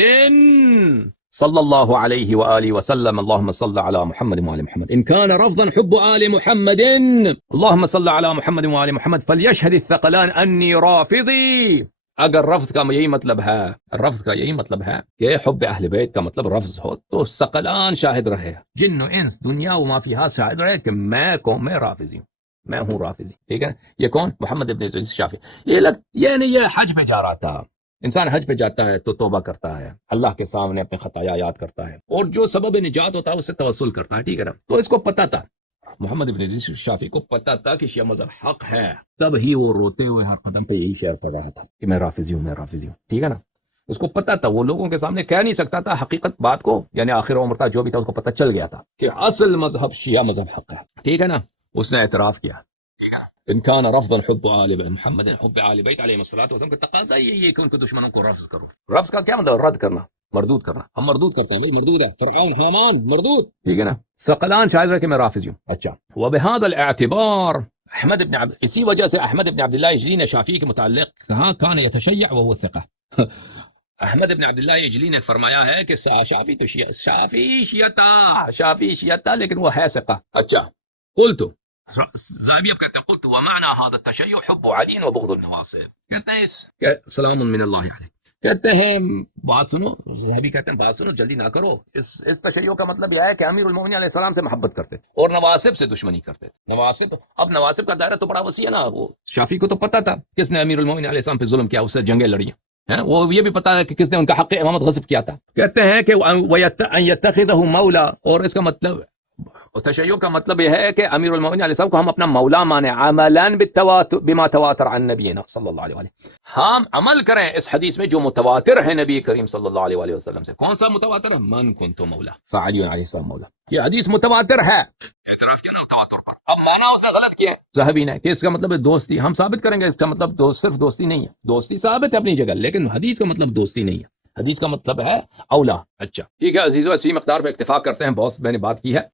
صلی اللہ علیہ وآلہ وسلم، اللہم صل علی محمد وآل محمد، ان کان رفضا حب آل محمد اللہم صل علی محمد وآل محمد فلیشہد الثقلان انی رافضی۔ اگر رفض کا یہی مطلب ہے، رفض کا یہی مطلب ہے کہ حب اہل بیت کا مطلب رفض ہو، تو ثقلان شاہد رہے، جن و انس دنیا و ما فیہا شاہد رہے کہ میں قوم میں رافضی ہوں، میں ہوں رافضی، ٹھیک ہے۔ یہ کون؟ محمد ابن ادریس الشافعی۔ یہ نہیں، یہ حج پہ جا رہا تھا۔ انسان حج پہ جاتا ہے تو توبہ کرتا ہے، اللہ کے سامنے اپنے خطایا یاد کرتا ہے، اور جو سبب نجات ہوتا ہے اس سے توسل کرتا ہے، ٹھیک ہے نا۔ تو اس کو پتا تھا، محمد ابن ادریس الشافعی کو پتا تھا کہ شیعہ مذہب حق ہے، تب ہی وہ روتے ہوئے ہر قدم پہ یہی شعر پڑھ رہا تھا کہ میں رافضی ہوں، میں رافضی ہوں، ٹھیک ہے نا۔ اس کو پتا تھا، وہ لوگوں کے سامنے کہہ نہیں سکتا تھا حقیقت بات کو، یعنی آخر عمر تھا جو بھی تھا، اس کو پتا چل گیا تھا کہ اصل مذہب شیعہ مذہب حق ہے، ٹھیک ہے نا۔ اس نے اعتراف کیا، ٹھیک ہے نا۔ ان کان رفضا حب آل محمد، حب آل بیت علیہ الصلوۃ والسلام کا تقاضا یہی ہے کہ ان کے دشمنوں کو رفض کرو۔ رفض کا کیا مطلب؟ رد کرنا، مردود کرنا۔ ہم مردود کرتے ہیں، مردود ہے، فرعون حامان مردود، ٹھیک ہے نا۔ ثقلان شاہد رہے کہ میں رافضی ہوں۔ اچھا، وبهذا الاعتبار احمد ابن اسی وجہ سے احمد ابن عبداللہ اجلی نے شافعی کے متعلق کہا کان یتشیع وهو ثقہ۔ احمد ابن عبداللہ اجلی نے فرمایا ہے کہ شافعی تو شافعی شیعہ تھا لیکن وہ ہے ثقہ۔ اچھا، قلت، زاہبی اب کہتے ہیں قلت ومعنى هذا التشيع حب علي وبغض النواصب، کہتے ہیں سلام من اللہ علیہ، کہتے ہیں بات سنو، زاہبی کہتے ہیں بات سنو، جلدی نہ کرو، اس تشیع کا مطلب یہ ہے کہ امیر المومنین علیہ السلام سے محبت کرتے تھے اور نواسب سے دشمنی کرتے تھے۔ نواسب، اب نواسب کا دائرہ تو بڑا وسیع ہے نا، وہ شافعی کو تو پتا تھا کس نے امیر المومنین علیہ السلام پہ ظلم کیا، اس سے جنگیں لڑی ہیں، وہ یہ بھی پتا ہے کہ کس نے ان کا حق امامت غصب کیا تھا۔ کہتے ہیں کہ ان یتخذہ مولا، اور اس کا مطلب اور تشیع کا مطلب یہ ہے کہ امیر المومنین علیہ السلام کو ہم اپنا مولا مانیں عملاً بما تواتر عن نبینا صلی اللہ علیہ وسلم. ہم عمل کریں اس حدیث میں جو متواتر ہے نبی کریم صلی اللہ علیہ وسلم سے. کون سا متواتر ہے؟ من کنت مولا فعلی علیہ السلام مولا. یہ حدیث متواتر ہے. اعتراف کیا تواتر پر. اب مانا اس نے غلط کیا صحابی نے کہ اس کا مطلب ہے دوستی. ہم ثابت کریں گے اس کا مطلب صرف دوستی نہیں ہے. دوستی ثابت ہے اپنی جگہ لیکن حدیث کا مطلب دوستی نہیں ہے. حدیث کا مطلب ہے اولا. اچھا ٹھیک ہے عزیزو، اسی مقدار پہ اکتفا کرتے ہیں. بہت میں نے بات کی ہے.